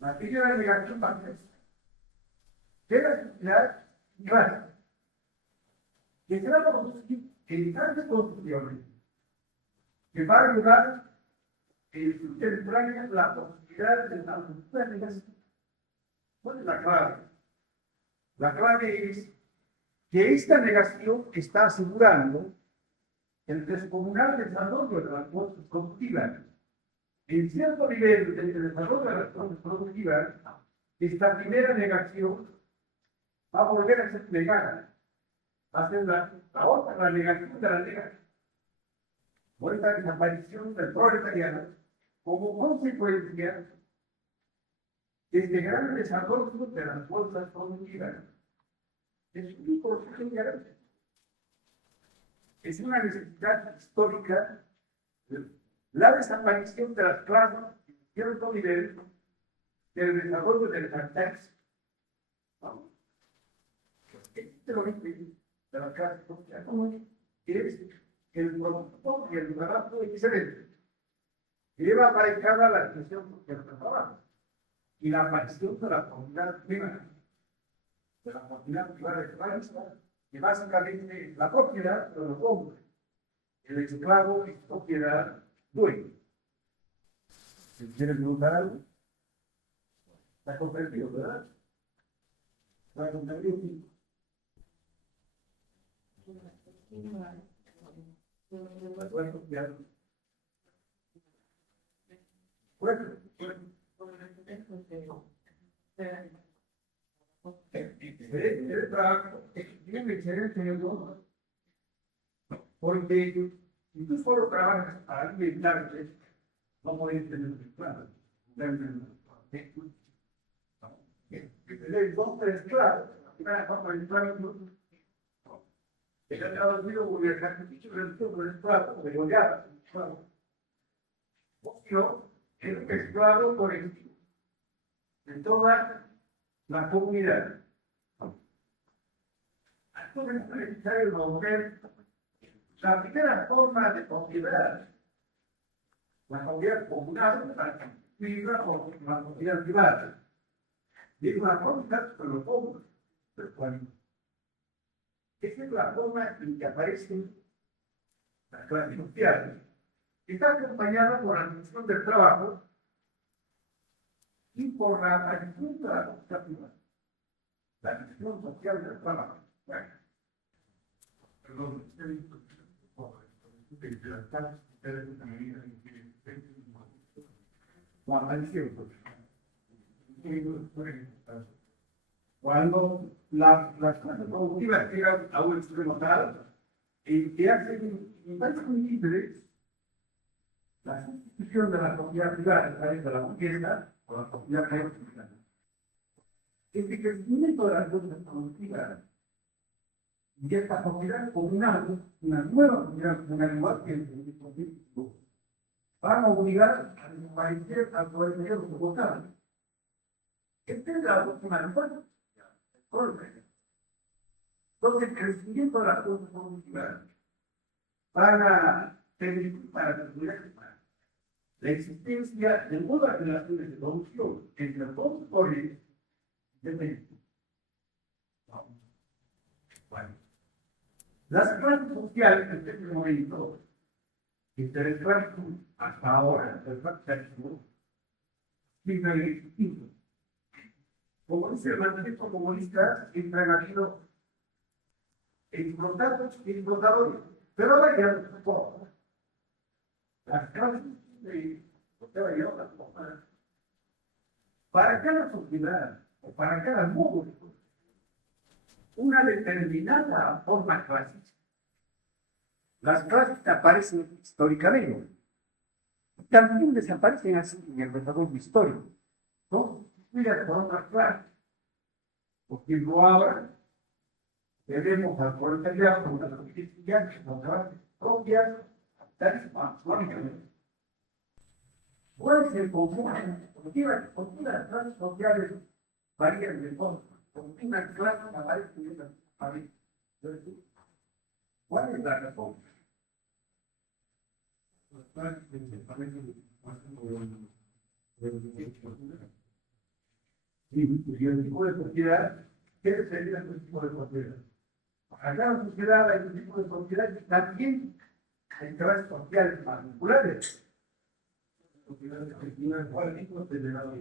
La primera negación parcial. De la sociedad clásica, que será en grandes construcciones, que va a ayudar el plan la posibilidad de la negación. ¿Cuál es la clave? La clave es que esta negación está asegurando el descomunal desarrollo de las fuerzas productivas. En cierto nivel de desarrollo de las fuerzas productivas, esta primera negación va a volver a ser negada. Va a ser la otra, la negación de la negación. Por esta desaparición del proletariado, como consecuencia de este gran desarrollo de las fuerzas productivas. Es una necesidad histórica la desaparición de las clases en cierto nivel del desarrollo del capital. Este origen de las clases sociales es el producto y el trabajo excelente. Lleva aparejada la expresión social del trabajo y la aparición de la comunidad privada. De la comunidad privada de Francia, que básicamente es la propiedad de los hombres. El esclavo es propiedad dueño. Si quieres preguntar algo, está comprendido, ¿verdad? Está comprendido. Porque si tú solo trabajas para alimentarte, no puedes tener un plan. Entonces, claro, el Estados Unidos hubiera sacrificio del todo el plato de goleada. No, el esclavo por encima de toda la comunidad. Entonces es necesario romper la primera forma de propiedad, la propiedad comunal, la privada o la propiedad privada. Y es una forma con los hombres del planeta. Esa es la forma en que aparecen las clases sociales. Está acompañada por la división del trabajo y por la adición de la propiedad privada. La división social del trabajo. Bueno, perdón, la maldición. Cuando las clases productivas llegan a un extremo tal, que hacen un libre la sustitución de la propiedad privada a través de la conquista o la propiedad privada. Este crecimiento de las fuerzas productivas y esta propiedad comunal, una nueva propiedad comunal igual que el político, van a obligar a desaparecer al poder medio soportable. Esta es la última reforma. Entonces, el crecimiento de las fuerzas productivas van a permitir para la existencia de nuevas relaciones de producción entre los dos sectores de México. Bueno, las clases sociales en este momento, intelectual hasta ahora, el capitalismo, viven distintos. Como dice el manifiesto comunista, siempre han habido explotados y explotadores, pero ahora ya no se puede. Las clases para cada sociedad o para cada mundo, una determinada forma clásica. Las clases aparecen históricamente. También desaparecen así en el desarrollo histórico. ¿No? Mira, por otras clases. Porque no ahora tenemos al proletariado como una sociedad que nos da propias lógicamente. ¿Cuál es el conjunto? Porque las clases sociales varían de forma. Porque una clase aparece en esa pared. ¿Cuál es la razón? Las clases Y el tipo de propiedad, ¿qué sería el tipo de propiedad? Acá en la sociedad hay un tipo de propiedad que también hay clases sociales particulares. Propiedades que tienen cuadritos de la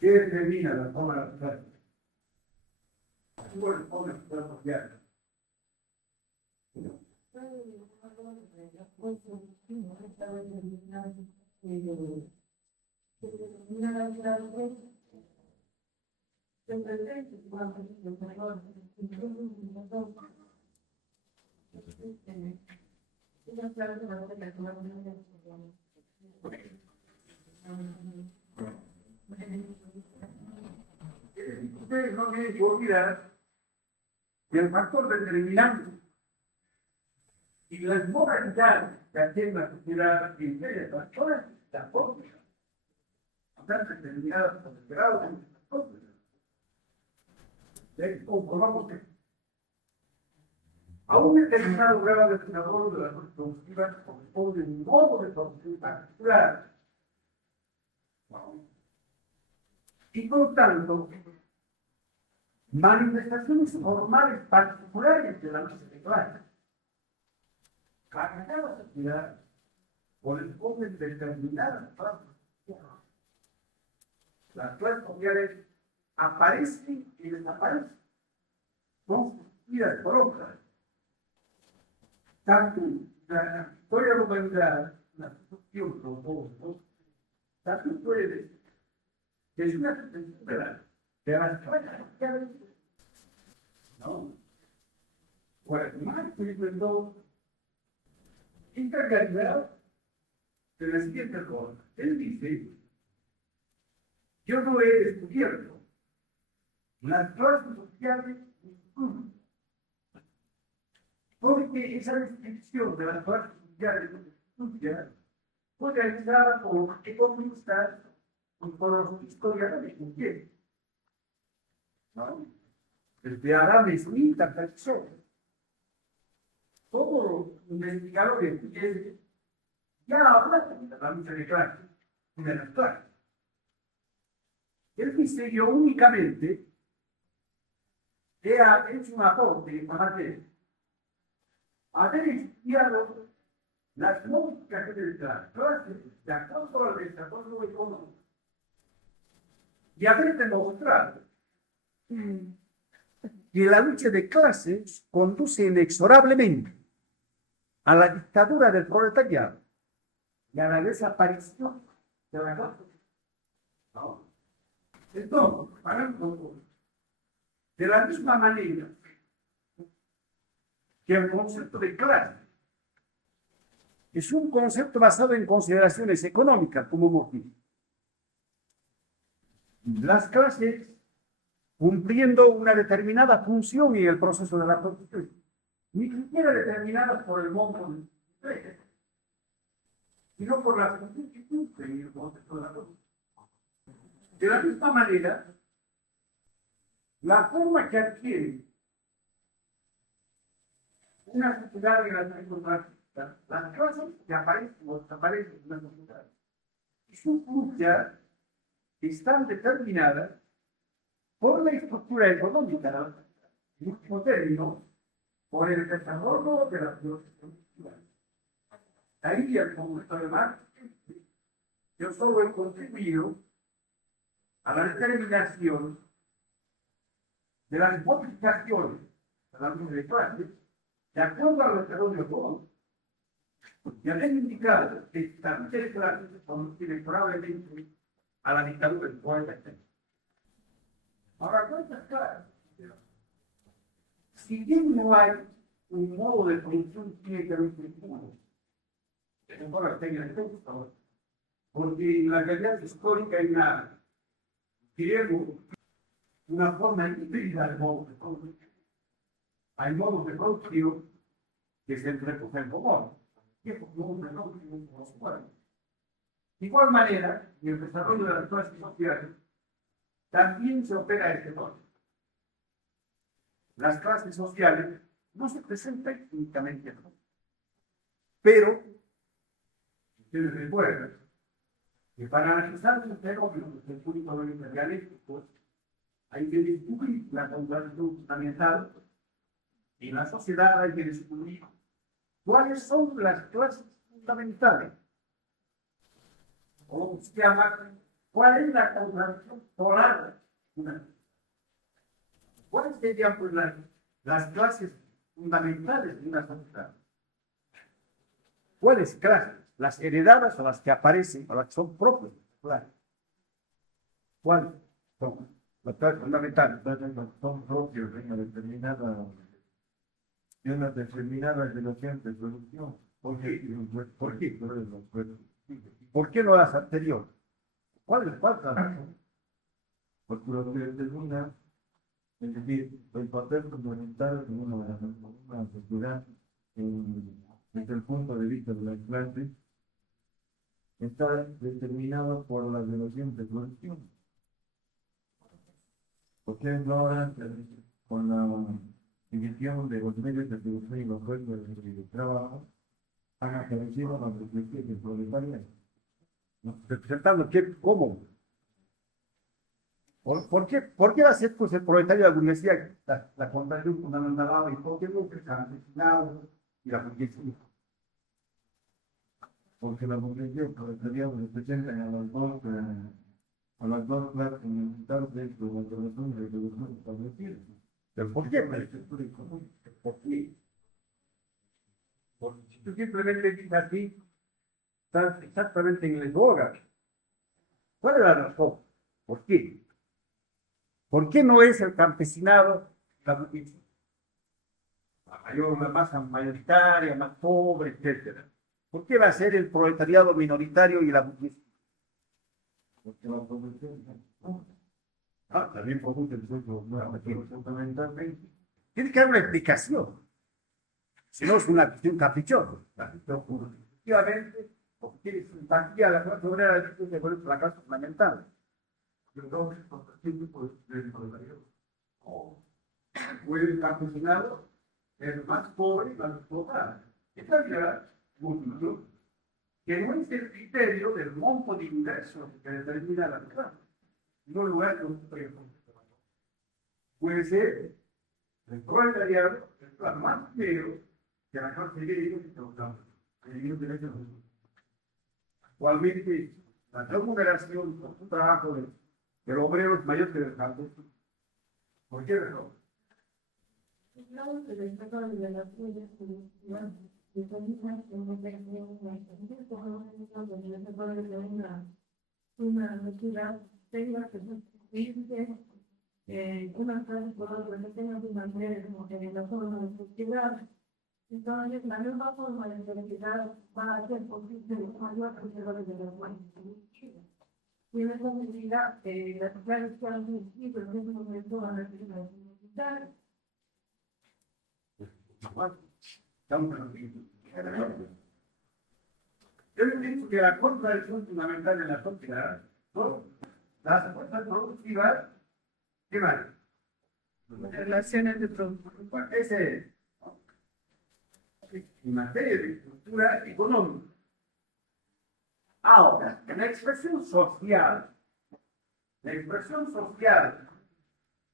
¿qué determina la forma de la sociedad? ¿Cómo responde la sociedad social? Ustedes no tienen que olvidar que el factor determinante y la moralidad que hace la sociedad y de factores tampoco están determinadas por el grado de las cosas. Comprobamos que a un determinado grado de desarrollo de la productiva corresponde un modo de producción particular. Y por tanto, manifestaciones formales particulares de la misma clase. Para cada sociedad corresponden determinadas clases. Las clases sociales aparecen y desaparecen, constituidas por otras. Tanto la historia de la humanidad, la construcción de los dos, también puede decir que es una suspensión de las clases sociales. No. Pues más que inventó intercalidad de la siguiente cosa. Él dice, yo no he descubierto las clases sociales porque esa descripción de las clases sociales fue realizada por economistas y por los historiadores mundiales. ¿No? Desde Adam Smith hasta Chávez. Todos los investigadores mundiales ya hablan de la lucha de clases y de las clases. Él dice yo únicamente que ha hecho un aporte para haber estudiado las modificaciones de las clases de acuerdo al desarrollo económico y haber demostrado que la lucha de clases conduce inexorablemente a la dictadura del proletariado y a la desaparición de la clase. ¿No? Entonces, de la misma manera que el concepto de clase es un concepto basado en consideraciones económicas como motivo. Las clases cumpliendo una determinada función en el proceso de la producción, ni siquiera determinadas por el monto de estrellas, sino por la función que cumple en el proceso de la producción. De la misma manera, la forma que adquiere una sociedad en la económica, las clases que aparecen o desaparecen en la sociedad, y su lucha están determinadas por la estructura económica, en último término, por el desarrollo de la producción. Ahí, como estoy más, yo solo he contribuido a la determinación de las modificaciones de la lucha de clases de acuerdo al desarrollo económico. Y han indicado que esta lucha de clases conduce inexorablemente a la dictadura del poder. Ahora, cuentas claras. Si bien no hay un modo de producción químicamente puro, mejor tenga en cuenta, porque en la realidad histórica hay una forma híbrida de modos de producción. Hay modos de producción que se recogen como modos de producción. De igual manera, en el desarrollo de las clases sociales, también se opera este modo. Las clases sociales no se presentan únicamente, pero ustedes recuerdan que para analizar los fenómenos del público realísticos hay que descubrir la contradicción fundamental. En la sociedad hay que descubrir cuáles son las clases fundamentales. O se llama, ¿cuál es la contradicción polar? ¿Cuáles serían pues, las clases fundamentales de una sociedad? ¿Cuáles clases? ¿Las heredadas o las que aparecen o las que son propias? Claro. ¿Cuáles son las clases fundamentales? Son propios de una determinada relación de producción. ¿Por qué? ¿Por qué? ¿Por qué no las anteriores? ¿Cuál es la razón? Porque lo que determina, es decir, el papel fundamental de una sociedad desde el punto de vista de las clases está determinado por la relación de producción. Por ejemplo, ahora con la división de los medios de producción y los puestos de trabajo han aparecido las reflexiones del proletariado. Representando qué, cómo. ¿Por qué va a ser pues, el proletario de la burguesía la contradicción fundamental y por qué no el campesinado y la burguesía? Porque la burguesía y el proletariado representan a las dos clases fundamentales dentro de la relación de producción establecida. ¿Pero por qué? ¿Por qué? Porque si tú simplemente dices así, estás exactamente en el eslogan. ¿Cuál es la razón? ¿Por qué? ¿Por qué no es el campesinado la burguesía? La masa mayoritaria, más pobre, etcétera. ¿Por qué va a ser el proletariado minoritario y la burguesía? Porque la producción También produce fundamentalmente tiene que haber una explicación. Si no es una cuestión caprichosa. Efectivamente, porque tiene simpatía a la clase obrera, es de la clase fundamental. Entonces, o el campesinado es más pobre y más explotado. Esta es la conclusión, que no es el criterio del monto de ingresos que determina la clase, no el lugar que un puede ser el proletariado, es más dinero que la clase de ellos que trabajamos. Actualmente, la remuneración por su trabajo del obrero es mayor que del campo. ¿Por qué razón? Una lectura tenga que ser una frase por otra que tenga una manera como que la forma de sociedad. Entonces, la misma forma de identidad va a ser posible mayor conservador de las manos. Y en esa medida, las clases que han surgido en ese momento van a ser las universidades. Yo les digo que la contradicción fundamental en la sociedad son las fuerzas productivas que van. Relaciones de producción. Ese es en materia de estructura económica. Ahora, la expresión social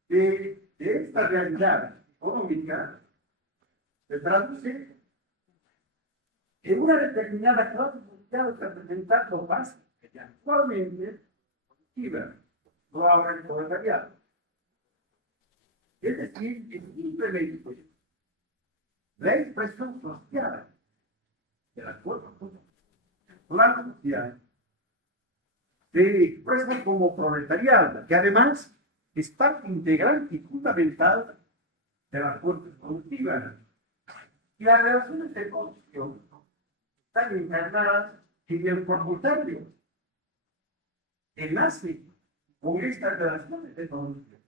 de esta realidad económica se traduce en una determinada clase social representando base que actualmente productiva no ahora el proletariado. Es decir, es simplemente la expresión social de la fuerza social se expresa como proletariado, que además es parte integrante y fundamental de las fuerzas productivas. Y las relaciones de producción están internadas en el propietario, que nace con estas relaciones de producción.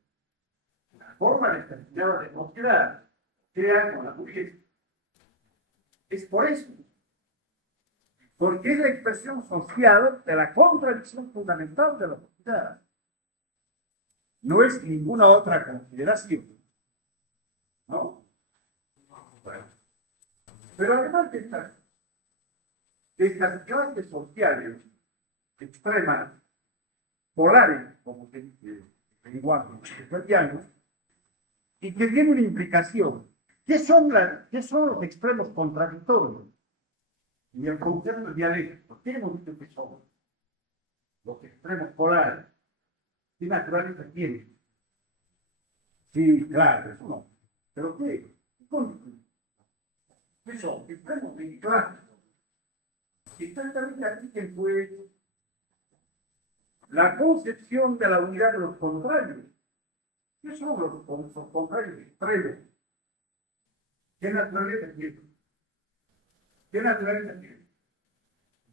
La forma de determinada de propiedad crea con la burguesía. Es por eso, porque es la expresión social de la contradicción fundamental de la sociedad. No es ninguna otra consideración. ¿No? Bueno. Pero además de esta, estas clases sociales extremas, polares, como se dice en lenguaje italiano, y que tienen una implicación. ¿Qué son los extremos contradictorios? Y el concepto de dialéctico, ¿qué hemos dicho que son? Los extremos polares. ¿Qué naturaleza tienen? Sí, claro, eso no. ¿Pero qué? ¿Qué son? Extremos de clase. Exactamente aquí que fue la concepción de la unidad de los contrarios. ¿Qué son los contrarios extremos? ¿Qué naturaleza tienen? ¿Qué naturaleza tienen?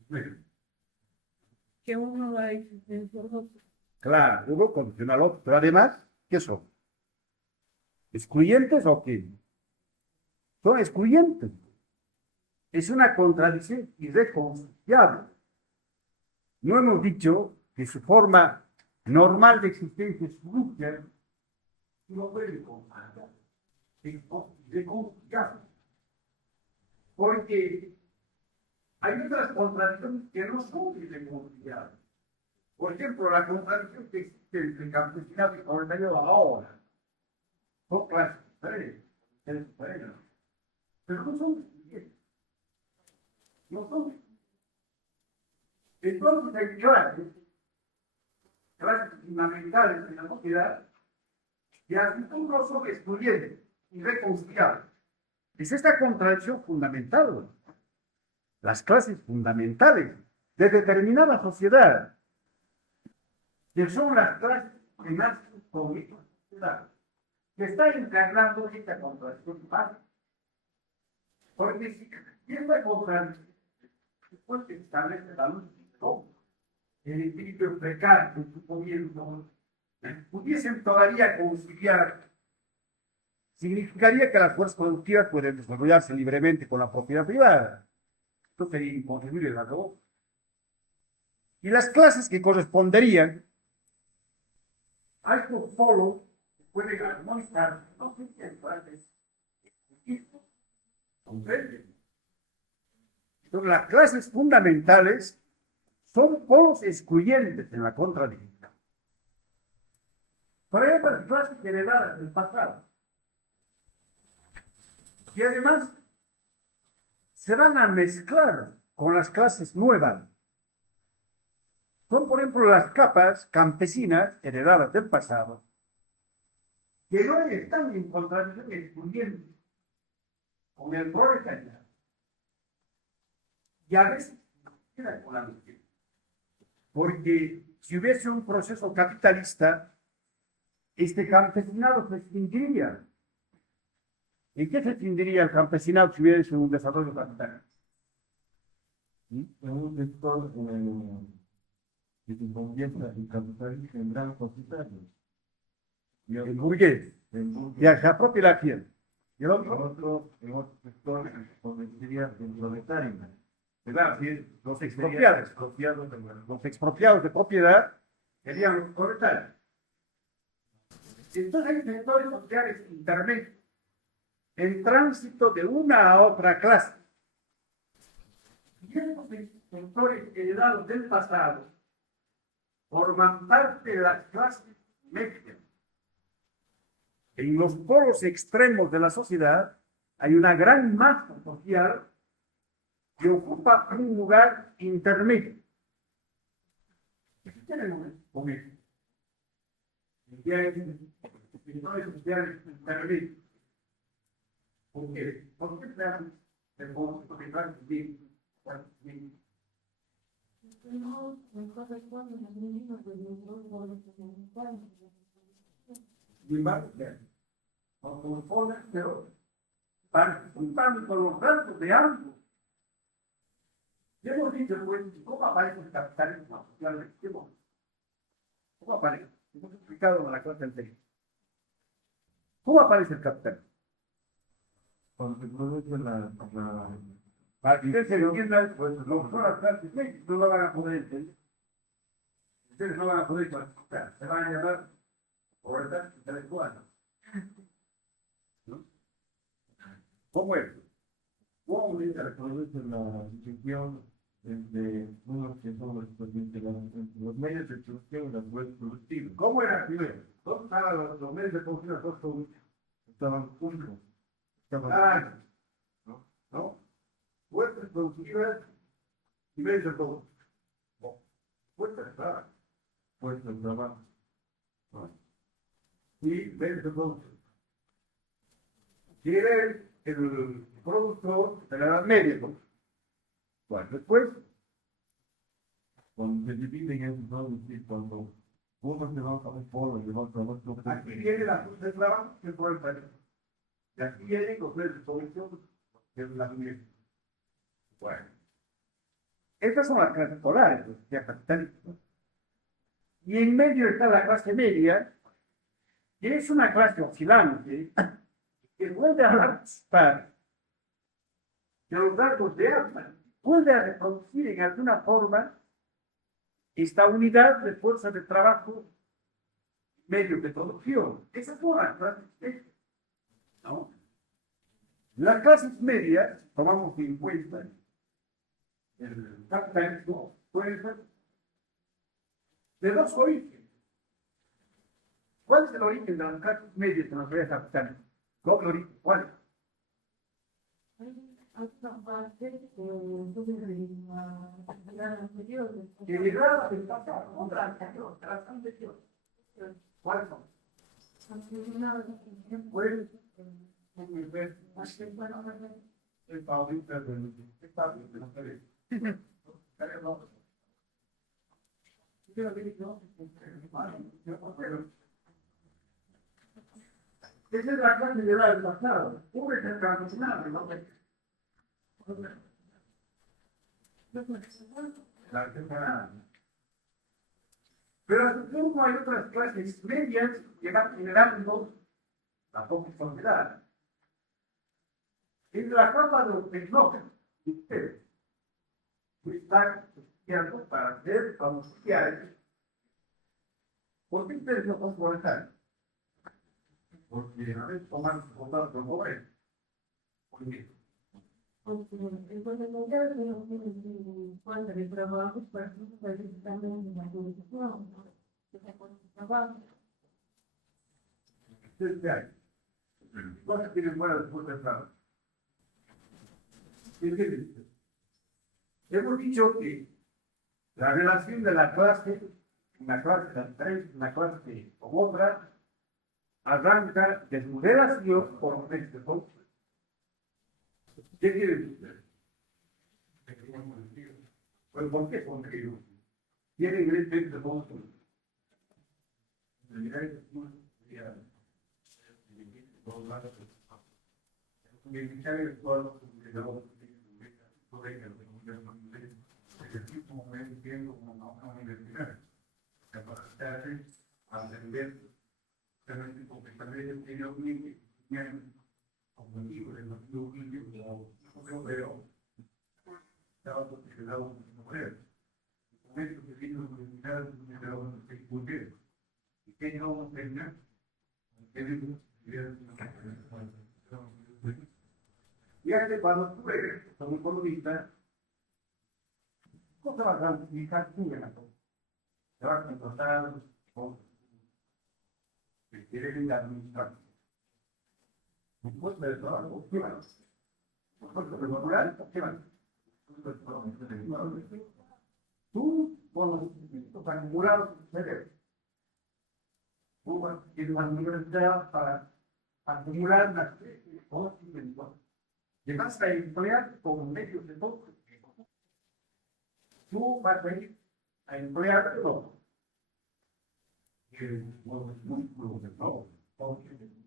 Bueno, Que uno va a existencia del otro. claro, uno condiciona al otro, pero además, ¿qué son? ¿Excluyentes o qué? Son excluyentes. Es una contradicción irreconciliable. No hemos dicho que su forma normal de existencia es fluya, no puede reconciliable. Porque hay otras contradicciones que no son irreconciliables. Por ejemplo, la contradicción que existe entre el campesinado y el proletario ahora. Son clases diferentes, pero no son diferentes. No son. Entonces hay clases fundamentales en la sociedad que a futuro son excluyentes, irreconciliables. Es esta contradicción fundamental. Las clases fundamentales de determinada sociedad, que son las clases que más con esta sociedad, que está encarnando esta contradicción básica. Porque si esta contradicción después se establece la luz, el equilibrio precario, su gobierno, pudiesen todavía conciliar, significaría que las fuerzas productivas pueden desarrollarse libremente con la propiedad privada. Esto sería inconcebible en la labor. Y las clases que corresponderían a estos polos que pueden armonizar, no sé si hay clases. ¿Comprenden? Entonces, las clases fundamentales son polos excluyentes en la contradicción. Pero hay otras clases heredadas del pasado. Y además se van a mezclar con las clases nuevas. Son, por ejemplo, las capas campesinas heredadas del pasado, que no están en contradicción excluyente con el proletariado. Y a veces queda con la mujer. Porque si hubiese un proceso capitalista, este campesinado se extinguiría. ¿En qué se extinguiría el campesinado si hubiese un desarrollo capitalista? En un sector que se convierta en capitalista en gran propietario. Y El burgués, que se apropia la tierra. Y el otro, en otro sector que se convertiría en proletario. ¿verdad? Los expropiados de propiedad serían los proletarios. Entonces hay sectores sociales intermedios en tránsito de una a otra clase. Y estos sectores heredados del pasado forman parte de las clases medias. En los polos extremos de la sociedad hay una gran masa social que ocupa un lugar intermedio. ¿Qué tenemos con eso? Sectores sociales intermedios. ¿Por qué? ¿Por qué se hacen el concepto de clases medias? Sin embargo, no conforme, pero participando con los rasgos de ambos. Ya hemos dicho, pues, ¿cómo aparece el capitalismo social? ¿Cómo aparece? Hemos explicado en la clase anterior. ¿Cómo aparece el capitalismo? Cuando se produce la Para que ustedes se entiendan, pues, no son las clases medias, no lo van a poder entender. Ustedes no van a poder clasificar, se van a llamar proletarios intelectuales. ¿No? ¿Cómo es? ¿Cómo se produce la distinción unos que son los medios de producción y las webs productivas. ¿Cómo era primero? ¿Dónde estaban los medios de producción? Los dos Estaban juntos, estaban estaban, ¿no? Fuerzas productivas y medios de producción. Fuerzas de trabajo puestos de trabajo. y medios de producción. Si era el productor de la Edad Media, ¿no? Bueno, después, Cuando se dividen esos dos, es decir, cuando uno se va a un polo y el otro a otro, aquí viene la fuerza de trabajo que fue el país. Y aquí vienen los medios de producción que es la Media. Bueno, estas son las clases polares, los ya capitalistas. Y en medio está la clase media, que es una clase oscilante, que puede participar de los datos de alma, puede reproducir en alguna forma esta unidad de fuerza de trabajo, medios de producción. Esas son las clases medias, ¿no? Las clases medias, tomamos en cuenta el capitalismo, puede ser de dos orígenes. ¿Cuál es el origen de las clases medias en la sociedad capitalista? ¿Doble origen? ¿Cuál es? Que llegaron a pensar contra las anteriores. ¿Cuáles son? Pues, el Paulista del Estado de la Tele. Esa es la clase de edad del pasado. ¿Cómo es el transformado? ¿No? La temporada. Pero asimismo hay otras clases medias que van generando la profesionalidad. En la capa de los tecnócratas, ustedes están estudiando para ser familiares. ¿Por qué ustedes no son voluntarios? Porque a veces toman votar por jóvenes. Porque entonces, no debe ser un cuanto de trabajo para también en la organización, que se pone trabajo. ustedes qué hay. ¿Cuáles tienen buena respuesta de trabajo? ¿Qué dice? Hemos dicho que la relación de la clase, una clase de tres, una clase con otra, arranca de su relación con este otro. ¿Qué quiere decir? Pues, ¿por qué contigo? Tiene ingredientes de otro. Fíjate, cuando tú eres como economista, ¿cómo te vas a garantizar tú en la cosa? Te vas a contratar con que quieren la administración. Después de trabajo, ¿qué van? Después de regular, ¿qué van? Tú, con los requisitos acumulados en tu cerebro, tú vas a ir a la universidad para acumular una serie de conocimientos que vas a emplear como medios de todo. Tú vas a ir a emplear todo.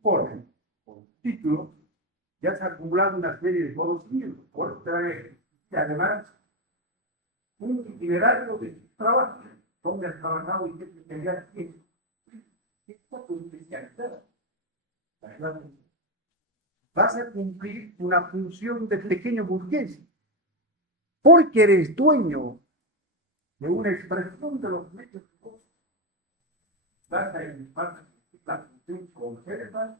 Por título, ya has acumulado una serie de conocimientos. Por traer, y además, un itinerario de trabajo, donde has trabajado y qué especialidad tienes. ¿Qué es tu especialidad? Vas a cumplir una función de pequeño burgués, porque eres dueño de una expresión de los medios de cosas. Vas a cumplir la función concreta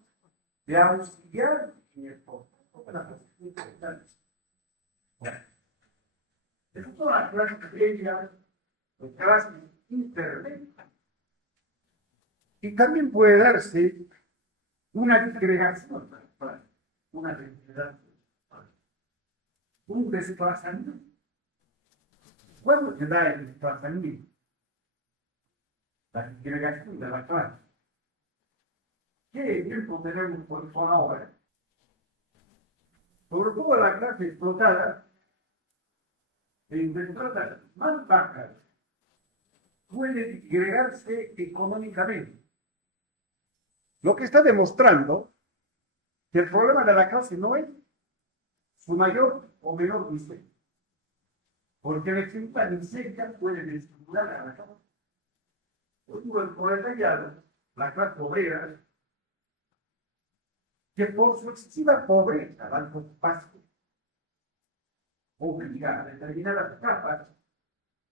de auxiliar en el proceso de la construcción social. Es una clase previa, clase intermedia. Y también puede darse una disgregación, una disgregación, un desplazamiento. ¿Cuándo se da el desplazamiento? La disgregación de la clase. ¿Qué ejemplo tenemos por ahora? Sobre todo la clase explotada, en entradas más bajas, puede disgregarse económicamente. Lo que está demostrando que el problema de la clase no es su mayor o menor miseria, porque la extrema miseria puede desestimular a la clase. Por ejemplo, el proletariado, la clase obrera, que por su excesiva pobreza, la ocupación, obliga a determinadas capas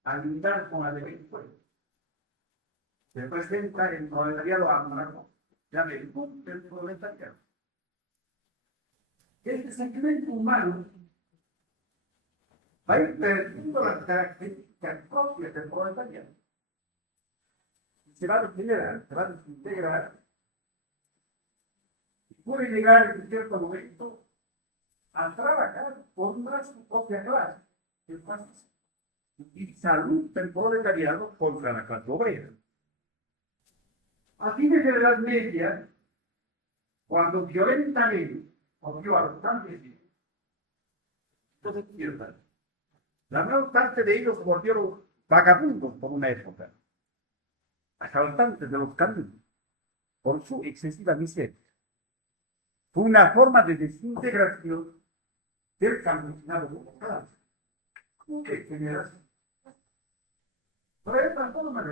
a limitar con la delincuencia. Se presenta el proletariado amargo, la virtud del proletariado. Este sentimiento humano va a ir perdiendo las características propias del proletariado. Se va a degenerar, se va a desintegrar, y puede llegar en cierto momento a trabajar contra su propia clase, el fascismo, y salud del proletariado contra la clase obrera. A fines de la Edad Media, cuando violentamente volvió a los campesinos, entonces pierdan. La mayor parte de ellos se volvieron vagabundos por una época, asaltantes de los caminos, por su excesiva miseria. Fue una forma de desintegración del campesinado local, de generación. Pero es una forma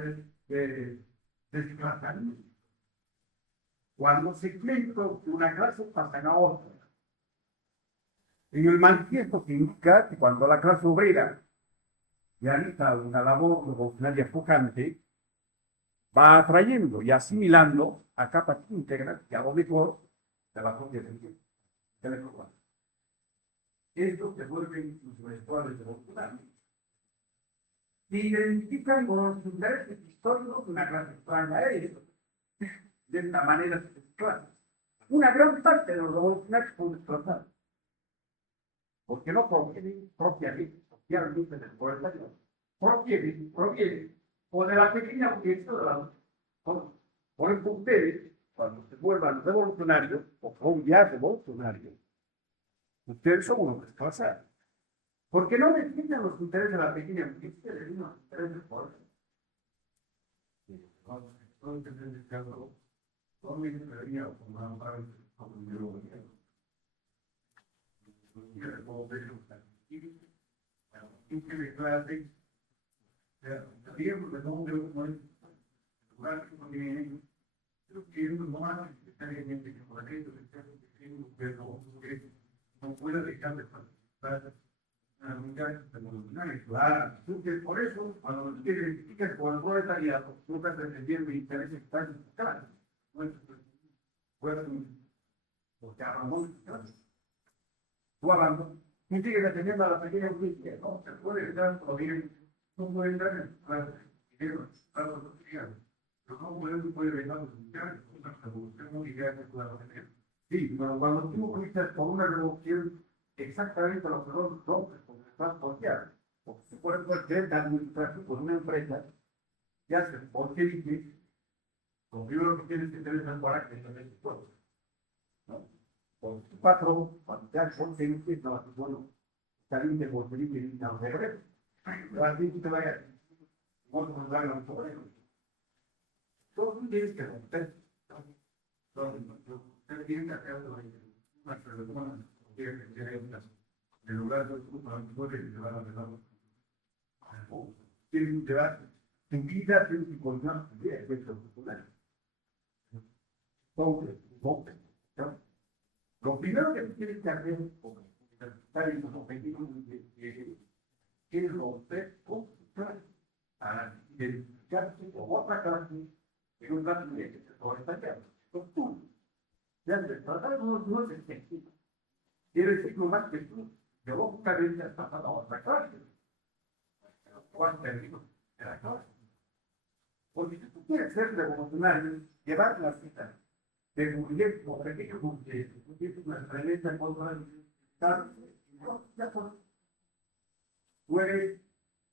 de desplazamiento. Cuando segmentos de una clase pasan a otra. En el manifiesto se indica que cuando la clase obrera realiza una labor revolucionaria pujante, va atrayendo y asimilando a capas íntegras y a lo mejor de la propia gente. Estos se vuelven intelectuales revolucionarios. Se identifican con los intereses históricos de una clase extraña a ellos. De esta manera se desplazan. Una gran parte de los revolucionarios son desplazados. Porque no provienen propiamente, socialmente del proletariado. Provienen o de la pequeña burguesía de la. Por ejemplo, ustedes, cuando se vuelvan revolucionarios, o son ya revolucionarios, ustedes son unos desplazados. Porque no defienden los intereses de la pequeña burguesía, defienden los intereses del poder. No puede dejar de participar claro, por eso, cuando te identificas con el proletariado, tú estás defendiendo intereses que están en tu casa. Porque abandonas tu casa. Tú abandonas. Tú sigues defendiendo a la pequeña burguesía. No, se puede entrar todavía. No puede entrar en tu casa. Pero no puede venir a buscar una revolución muy grande. Sí, pero cuando tú luchas por una revolución, exactamente lo que los hombres están asociados. Porque se puede cualquier administración por una empresa, ya se porque dice, lo primero que tienes que tener es el carácter de ese pueblo. ¿No? Por su patrón, cuando ya son felices, no, bueno, salir de bolsillo y no febrero. Así que te vaya, no te vas a dar febrero. Todo tienes que romper. Usted tiene que hacer una persona. En lugar de puede llevar a verdad. Tienen que llevar su vida, tienen que contar su vida, es lo popular. Lo primero que tienes que hacer, como estar en los objetivos, es romper con su clase, para identificarse con otra clase, en un caso de que se sobresalga. Tú, ya se trata de unos efectivos. Quiere decir no más que tú, biológicamente has pasado a otra clase. Juan Perdido de la clase. Porque si tú quieres ser revolucionario, llevar la cita de burgués o pequeño burgués, que es una tremenda cosa de ya por puedes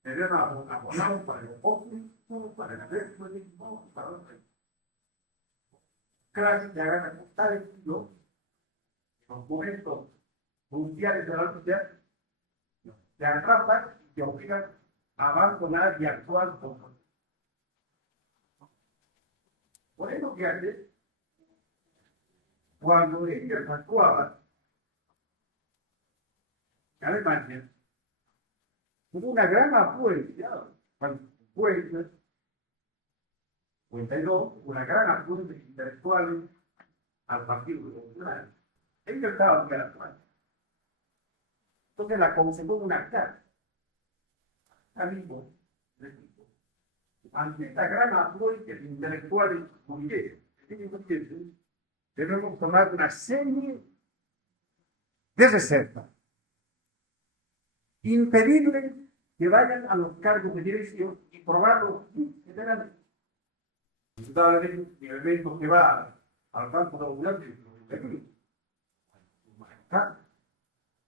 tener abonado para el OPI, para el resto del equipo, para los clases que hagan a costar el estilo, los momentos mundiales de la sociedad, te atrapan y te obligan a abandonar y actuar como. Por eso que antes, cuando ellos actuaban en Alemania, hubo una gran afluencia, cuando fue en 52, una gran afluencia de intelectuales al Partido Revolucionario. Ellos estaban en la actual. Entonces la concedió una carta amigo ante esta gran afluencia de intelectuales burgueses, debemos tomar una serie de reservas. Impedirles que vayan a los cargos de dirección y probarlos generalmente. El evento que va al campo de ambulante,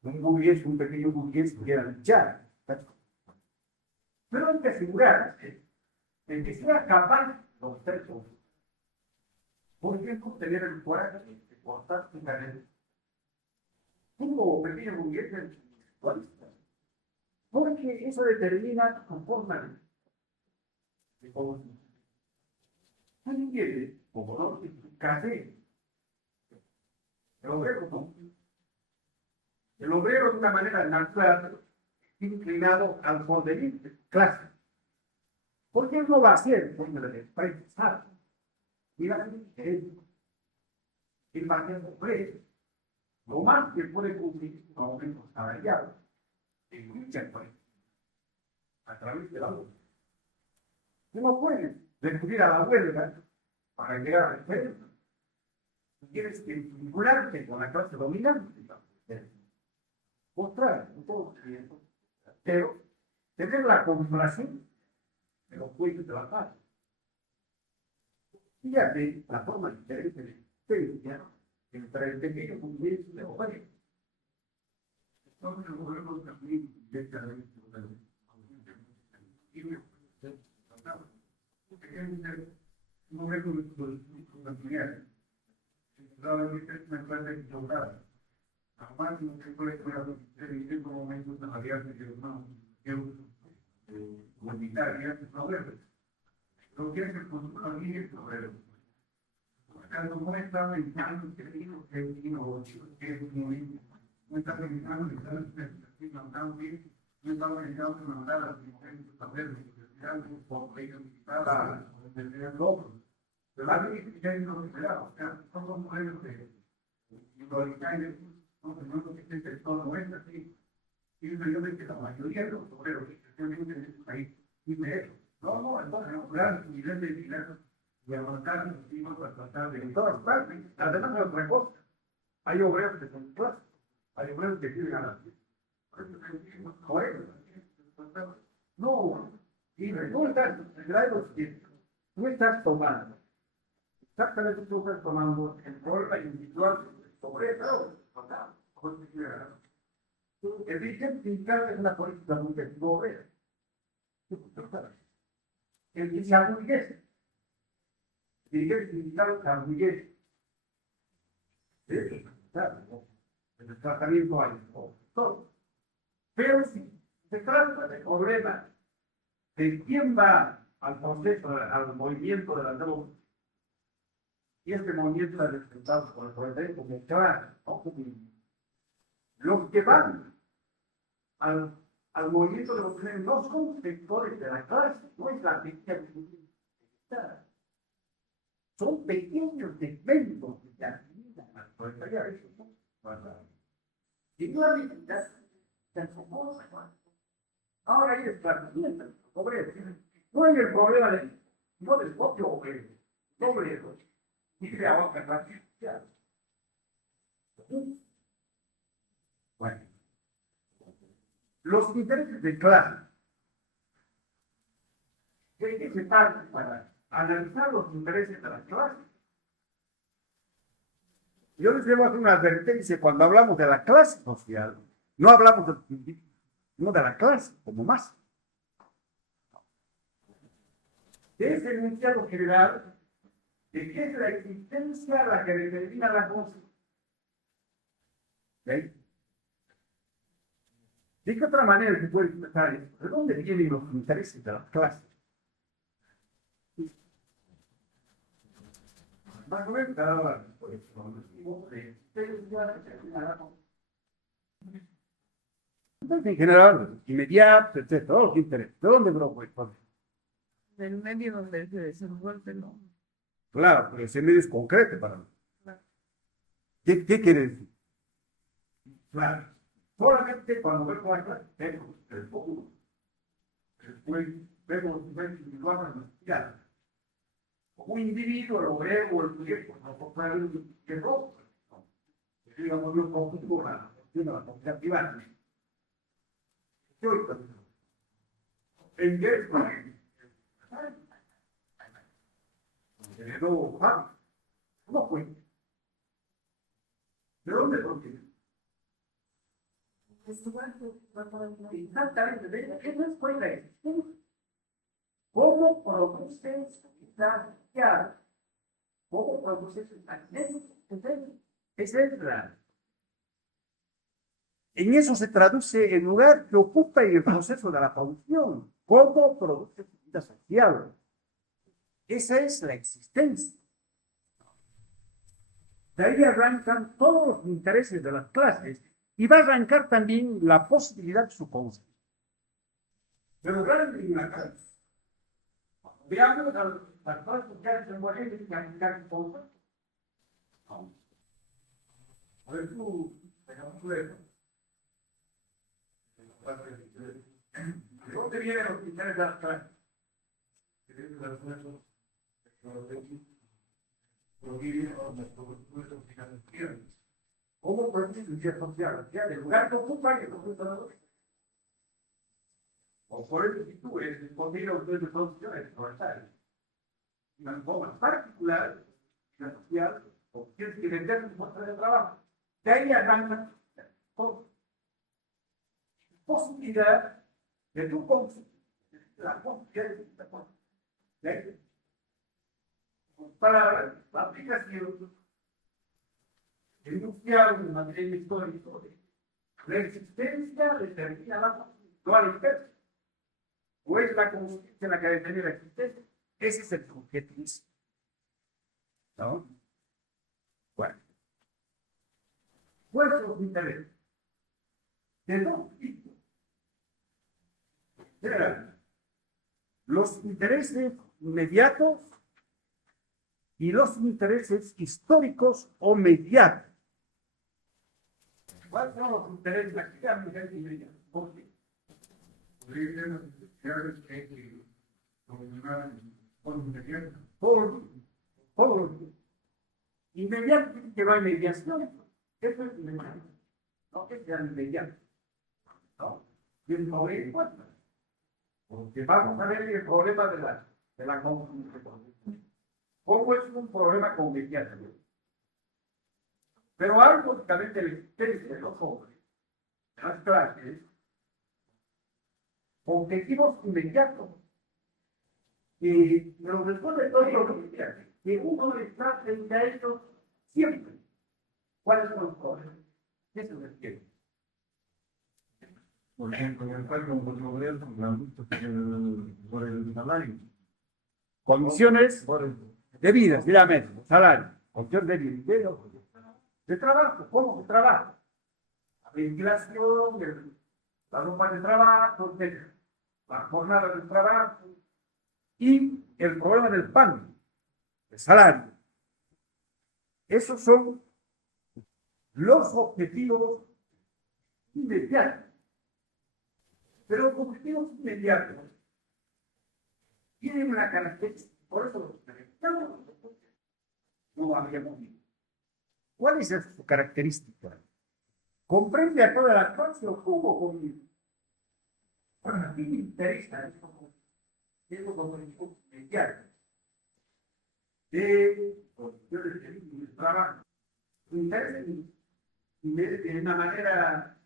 un burgués, un pequeño burgués que quiera luchar. Pero hay que asegurarse de que sea capaz los textos. Por ejemplo, tener el coraje de cortar su cadena. Como pequeño burgués intelectualista. Porque eso determina tu forma de cómo se entiende, como no, café. El obrero, ¿no? El obrero, de una manera natural, inclinado al porvenir, clase. Porque él no va a ser para empezar. Mira, él va a ser obrero. Lo más que puede cumplir un aumento salarial en muchas países, a través de la luz. No puedes recurrir a la huelga para llegar al empleo. Tienes que vincularte con la clase dominante. Mostrar en todo tiempo, pero tener la complacencia de los jueces de la paz. Fíjate la forma diferente de experiencia entre el pequeño burgués y el obrero. Entonces, el gobierno también directamente no ve con la primera. Me parece equivocada. Jamás no se puede en momentos de la alianza que no limitar alianzas problemas. Lo que es el consumidor es problema. Cuando no está pensando que es innovativo, que es muy no está pensando en estar mandando bien, no está pensando en mandar a las diferentes saberes, por ellos para entender el otro. Pero la gente ya no se da, o sea, son modelos de igualitarios. No, no que esté todo bueno, así. Y yo que la mayoría de los obreros que en este país dice eso. No, entonces, lograr su nivel de ingresos y avanzar los hijos para tratar de en todas partes. Además, de otra cosa, hay obreros que son clases, hay obreros que tienen a la no, y tú estás tomando, exactamente tú estás tomando en forma individual sobre eso. El dirigente sindical es una política muy obrera. El que se aburguese. El dirigente sindical se aburguese. El tratamiento hay todo. Pero si se trata de problemas de quién va al proceso, al movimiento de la nueva, y este movimiento es representado por el proletariado como claro, los que van al movimiento de los trenes no son sectores de la clase, no es la pequeña, son pequeños segmentos de la vida al proletariado. Y no hay ahora hay esclarecimiento, obrero. No hay el problema no del propio obrero, obrero. Y se abajo la bueno, los intereses de clase se parte para analizar los intereses de las clases. Yo les debo hacer una advertencia: cuando hablamos de la clase social, no hablamos del individuo, sino de la clase como masa. Es el enunciado general de que es la existencia la que determina la cosa. ¿Okay? ¿De qué otra manera se puede expresar esto? ¿De dónde vienen los intereses de las clases? Más o menos, en general, inmediato, etc. Todos los intereses. ¿De dónde brotó esto? Del medio donde se desenvuelve el hombre. Claro, pero ese medio es concreto para mí. Claro. ¿Qué quiere decir? Claro, solamente cuando vemos la clase, vemos el futuro. Después vemos los diferentes individuales investigados. Como un individuo, lo veo, el proyecto, no puedo poner el rostro. Digamos, yo conjunto la comunidad privada. ¿En qué es? ¿Cómo fue? ¿De dónde proviene? Exactamente, eso es pues la existencia. ¿Cómo produce sustancia? ¿Cómo produce sustancia? Esa es la. En eso se traduce el lugar que ocupa en el proceso de la producción. ¿Cómo produce vida social? Esa es la existencia. De ahí arrancan todos los intereses de las clases y va a arrancar también la posibilidad de su concepto. Pero grande en la clase. Veamos a las clases sociales en Guatemala que arrancar su concepto. A ver, tú, ¿de dónde vienen los intereses de las clases? ¿Cómo produce social? O sea, el lugar que ocupa y el computador. O por eso, si tú eres el contenido de producción, es proletario. Una forma particular, la social, o tienes que vender tu fuerza de trabajo. De ahí arranca con posibilidad de tu consumo, la posibilidad de tu consumo. Para la aplicación industrial en materia histórica, la existencia determina la actualidad, o es la conciencia la que determina la existencia. Ese es el objetivismo. ¿No? Bueno. ¿Cuáles son los intereses? De dos tipos. Los intereses inmediatos y los intereses históricos o mediatos. ¿Cuáles son los intereses activamente inmediatos? ¿Por qué? Por inmediato que va a mediación. Eso es inmediato. No que sea inmediato. ¿No? Y el problema, porque vamos a ver el problema de la confusión. ¿Cómo es un problema con mediación? Pero hay lógicamente la existencia de los hombres, de las clases, objetivos inmediatos. Y nos responde todo lo que uno está frente a ellos siempre. ¿Cuáles son los problemas? ¿Qué se refiere? Por ejemplo, en el caso de los gobiernos, por el salario. Condiciones de vida, finalmente, salario, opción de vida, de trabajo, ¿cómo se trabaja? La ventilación, la ropa de trabajo, la jornada de trabajo y el problema del pan, el salario. Esos son los objetivos inmediatos. Pero los objetivos inmediatos tienen una característica, por eso los necesitamos. No habíamos visto. ¿Cuál es su característica? ¿Comprende a toda la clase o cómo convive? Bueno, a mí me interesa esto. eso como el inmediato de condiciones de trabajo. Interés de una manera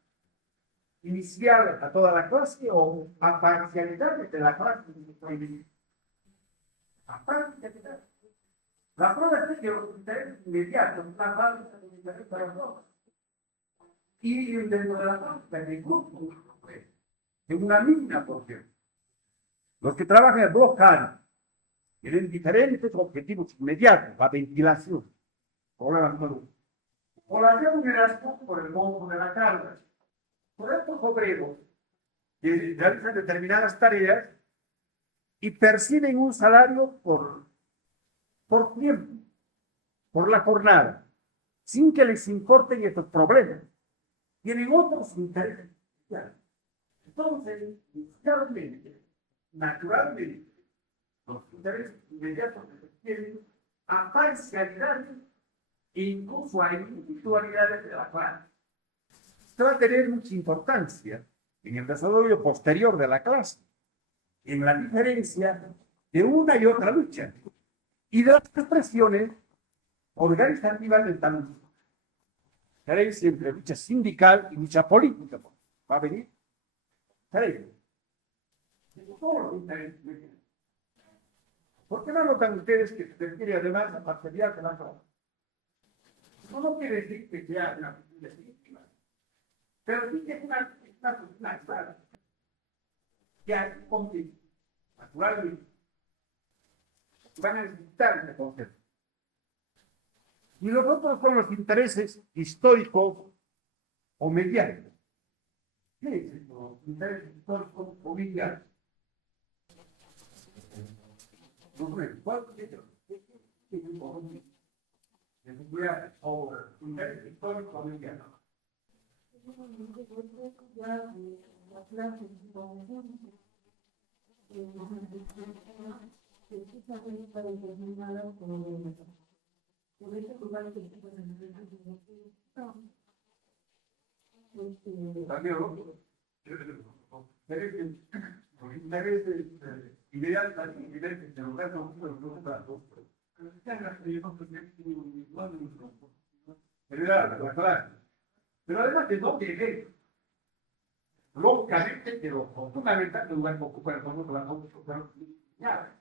inicial a toda la clase o a parcialidades de la clase. A parcialidades. La prueba es que los intereses inmediatos están basados en los intereses para todos. Y dentro de la práctica de grupo, en una misma porción. Los que trabajan blocan tienen diferentes objetivos inmediatos, la ventilación, problemas de salud, o la remuneración por el monto de la carga. Por estos obreros que realizan determinadas tareas y perciben un salario por tiempo, por la jornada, sin que les importen estos problemas. Tienen otros intereses. Entonces, naturalmente, los intereses inmediatos que se tienen a parcialidades e incluso a individualidades de la clase. Esto va a tener mucha importancia en el desarrollo posterior de la clase, en la diferencia de una y otra lucha y de las expresiones organizativas del talento. Diferencia entre lucha sindical y lucha política. ¿Va a venir? ¿Por qué no notan ustedes que se refiere además a parcialidad de la clase? No quiere decir que sea una cuestión definitiva, pero sí que es una clara. Que hay conflicto, naturalmente, van a necesitar ese concepto. Y los otros son los intereses históricos o mediáticos. ¿Qué es eso? Intereses históricos o mediáticos. ¿Cuál es eso? O intereses históricos o mediáticos. Pero además de no tener, lógicamente, pero fundamental el lugar que ocupa el fondo de la construcción. Ya.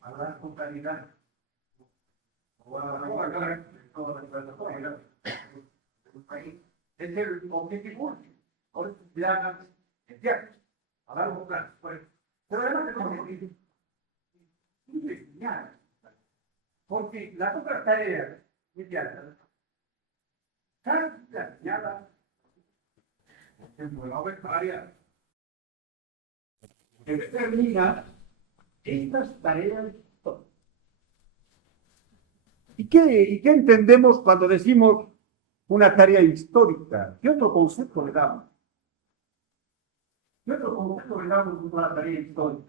A la totalidad es el objetivo a largo plazo. Pero además porque las otras tareas inmediatas están planeadas en nuevas áreas que determina estas tareas. ¿Y qué entendemos cuando decimos una tarea histórica? ¿Qué otro concepto le damos? ¿Qué otro concepto le damos a una tarea histórica?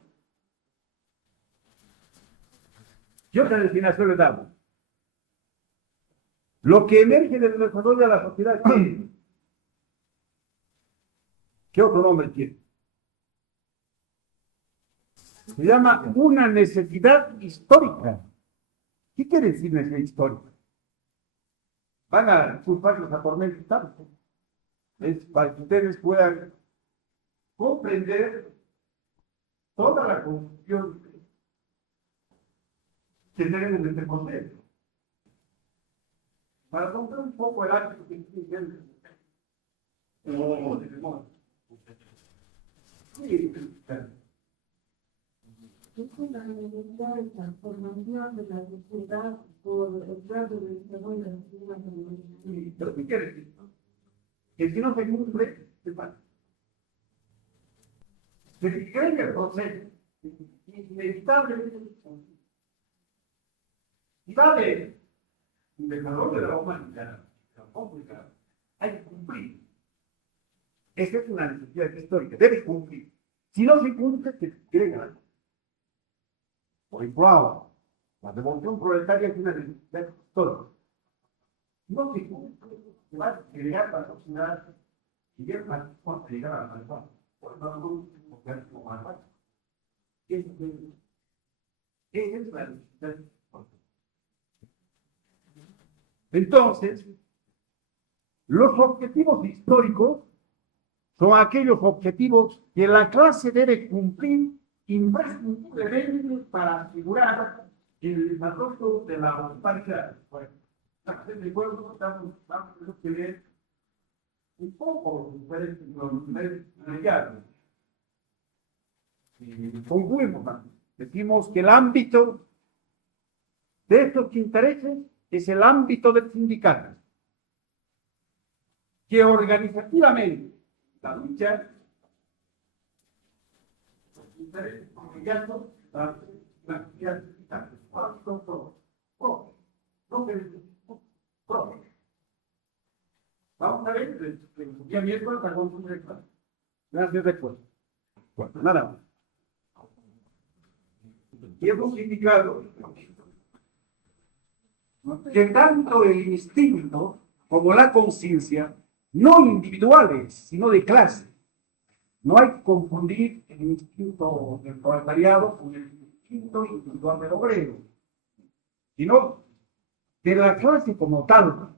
¿Qué otra destinación le damos? Lo que emerge del desarrollo de la sociedad. ¿Qué otro nombre tiene? Se llama una necesidad histórica. ¿Qué quiere decir necesidad histórica? Van a culparlos a tormentos tanto. Es para que ustedes puedan comprender toda la confusión que tenemos en este concepto. Para romper un poco el hábito que tienen. Es fundamental la transformación de la sociedad por el grado de desarrollo de la sociedad. ¿Pero qué quiere decir? Que si no se cumple, se pasa. Que si creen que el proceso inevitablemente y vale el desarrollo de la humanidad, hay que cumplir. Esa es una necesidad histórica, debe cumplir. Si no se cumple, se creen algo. Por ejemplo, ahora, la revolución proletaria es una necesidad histórica. No se va a llegar a la sociedad y es la forma de llegar a la sociedad. Por eso no es como algo. ¿Qué es la necesidad? Entonces, los objetivos históricos son aquellos objetivos que la clase debe cumplir imprescindiblemente para asegurar el desarrollo de la paridad. Bueno, de acuerdo, vamos a leer un poco los diferentes legados. Concluimos, decimos que el ámbito de estos intereses es el ámbito del sindicato, que organizativamente la lucha vamos a ver el día miércoles a consulta de clase. Gracias después. Bueno, nada más. Y hemos indicado que tanto el instinto como la conciencia, no individuales, sino de clase. No hay que confundir el instinto del proletariado con el instinto individual del obrero, sino de la clase como tal,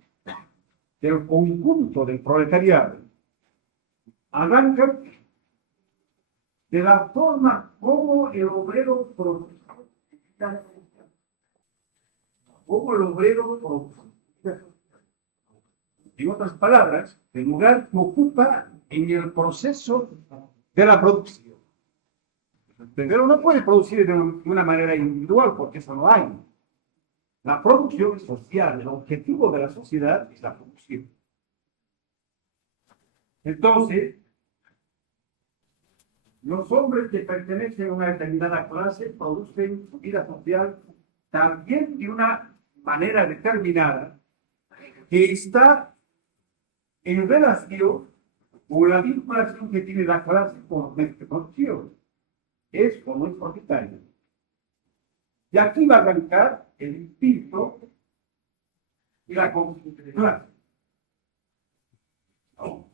del conjunto del proletariado. Arranca de la forma como el obrero produce. Como el obrero produce. En otras palabras, el lugar que ocupa en el proceso de la producción. Pero no puede producir de una manera individual, porque eso no hay. La producción es social, el objetivo de la sociedad es la producción. Entonces, los hombres que pertenecen a una determinada clase producen su vida social también de una manera determinada que está en relación con la vinculación que tiene la clase con los medios de producción. Es o no es propietario. Y aquí va a radicar el instinto y la conciencia de clase. ¿No?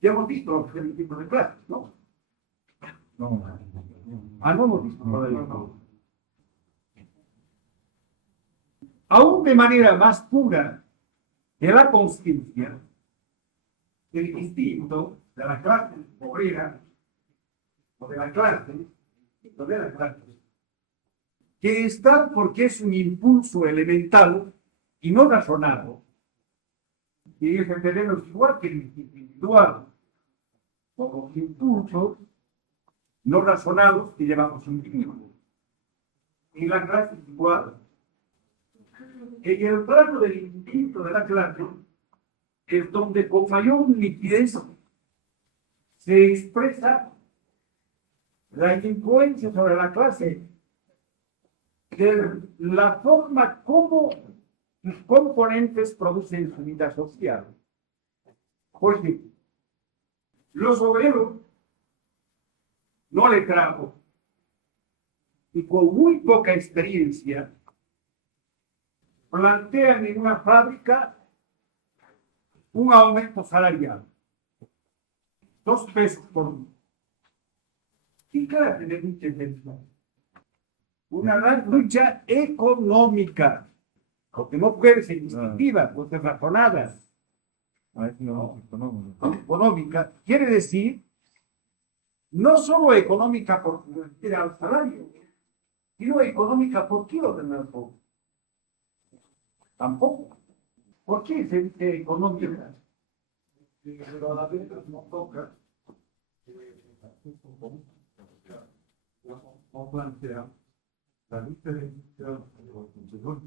Ya hemos visto el instinto de clase, ¿no? No hemos visto todavía. Aún de manera más pura que la conciencia, el instinto de la clase obrera, o de la clase, que está porque es un impulso elemental y no razonado, y es entenderlo igual que el instinto individual, o los impulsos no razonados que llevamos un individuo. Y la clase es igual. En el plano del instinto de la clase es donde con mayor nitidez se expresa la influencia sobre la clase de la forma como sus componentes producen su vida social. Por ejemplo, los obreros no letrados y con muy poca experiencia plantean en una fábrica un aumento salarial, 2 pesos por día. ¿Qué clase de lucha es esta? Una gran lucha económica, porque no puede ser instintiva, puede ser razonada. Económica quiere decir no solo económica por refiere al salario, sino económica por kilo de mercado. Tampoco. ¿Por qué se dice económica? Pero a la vez no toca. No plantea la diferencia de los consejos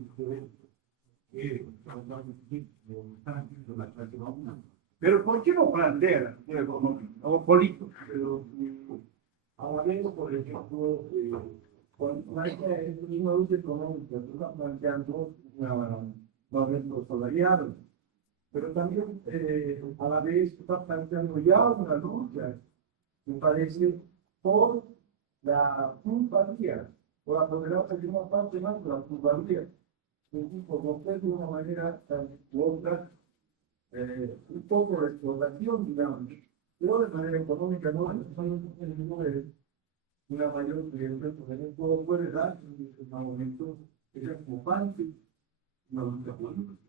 que están haciendo la clase humana. Pero ¿por qué no plantea la cuestión económica o política? Pero ahora mismo, por ejemplo, cuando plantea el mismo lucha económica, se está planteando un aumento salarial, pero también a la vez se está planteando ya una lucha, me parece, por la plusvalía, por apoderarse de una parte más de la plusvalía. Por romper de una manera u otra un poco de explotación, digamos, pero de manera económica no es una mayor que todo puede dar en el momento que sea ocupante, una lucha política.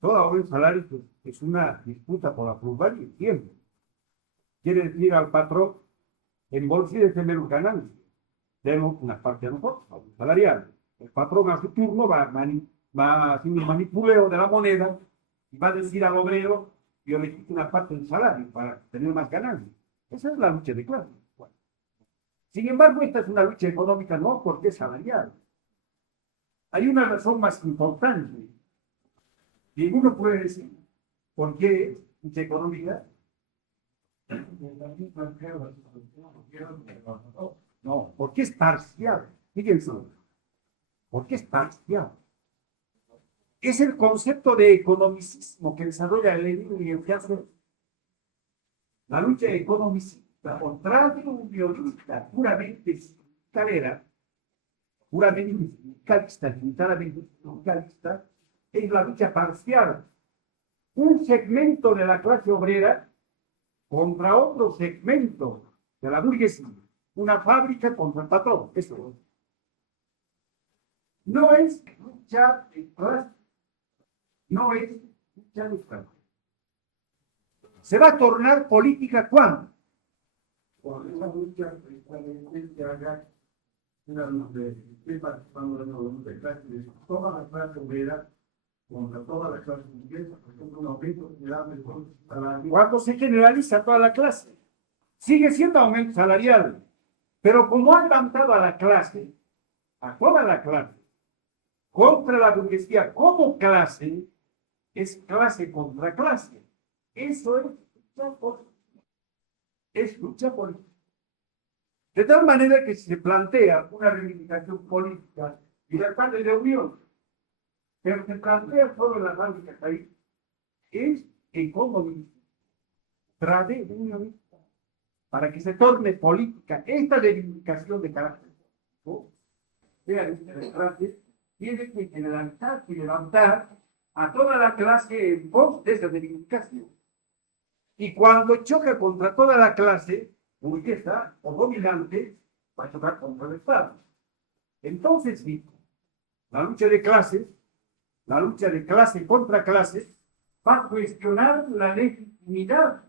Todo aumento de salario pues, es una disputa por la plusvalía, siempre. Quiere decir al patrón, en bolsa de tener un ganancia. Tenemos una parte de nosotros, salarial. El patrón a su turno va a hacer un manipuleo de la moneda y va a decir al obrero, yo le quito una parte del salario para tener más ganancias. Esa es la lucha de clases. Bueno. Sin embargo, esta es una lucha económica, no porque es salarial. Hay una razón más importante. Ninguno puede decir por qué es lucha económica. No, porque es parcial. Fíjense, porque es parcial. Es el concepto de economicismo que desarrolla Lenin y el que hace la lucha economicista contra un biologista puramente sindicalera, puramente sindicalista, limitadamente sindicalista, es la lucha parcial. Un segmento de la clase obrera contra otro segmento de la burguesía. Una fábrica contra el patrón. Eso no es lucha de clase. No es lucha de clase. ¿Se va a tornar política cuándo? Por esa lucha precisamente que haga una lucha de participando de una clase de toda la clase obrera contra toda la clase burguesa, por ejemplo, un aumento general del salario. ¿Cuándo se generaliza toda la clase? Sigue siendo aumento salarial. Pero como ha levantado a la clase, a toda la clase, contra la burguesía como clase, es clase contra clase. Eso es lucha política. De tal manera que se plantea una reivindicación política, libertad de reunión, pero se plantea solo en las fábricas ahí, es economista, unionista, para que se torne política. Esta reivindicación de carácter político, vean esta frase, tiene que generalizar y levantar a toda la clase en pos de esa reivindicación. Y cuando choca contra toda la clase, burguesa o dominante, va a chocar contra el Estado. Entonces, sí, la lucha de clases, la lucha de clase contra clase, va a cuestionar la legitimidad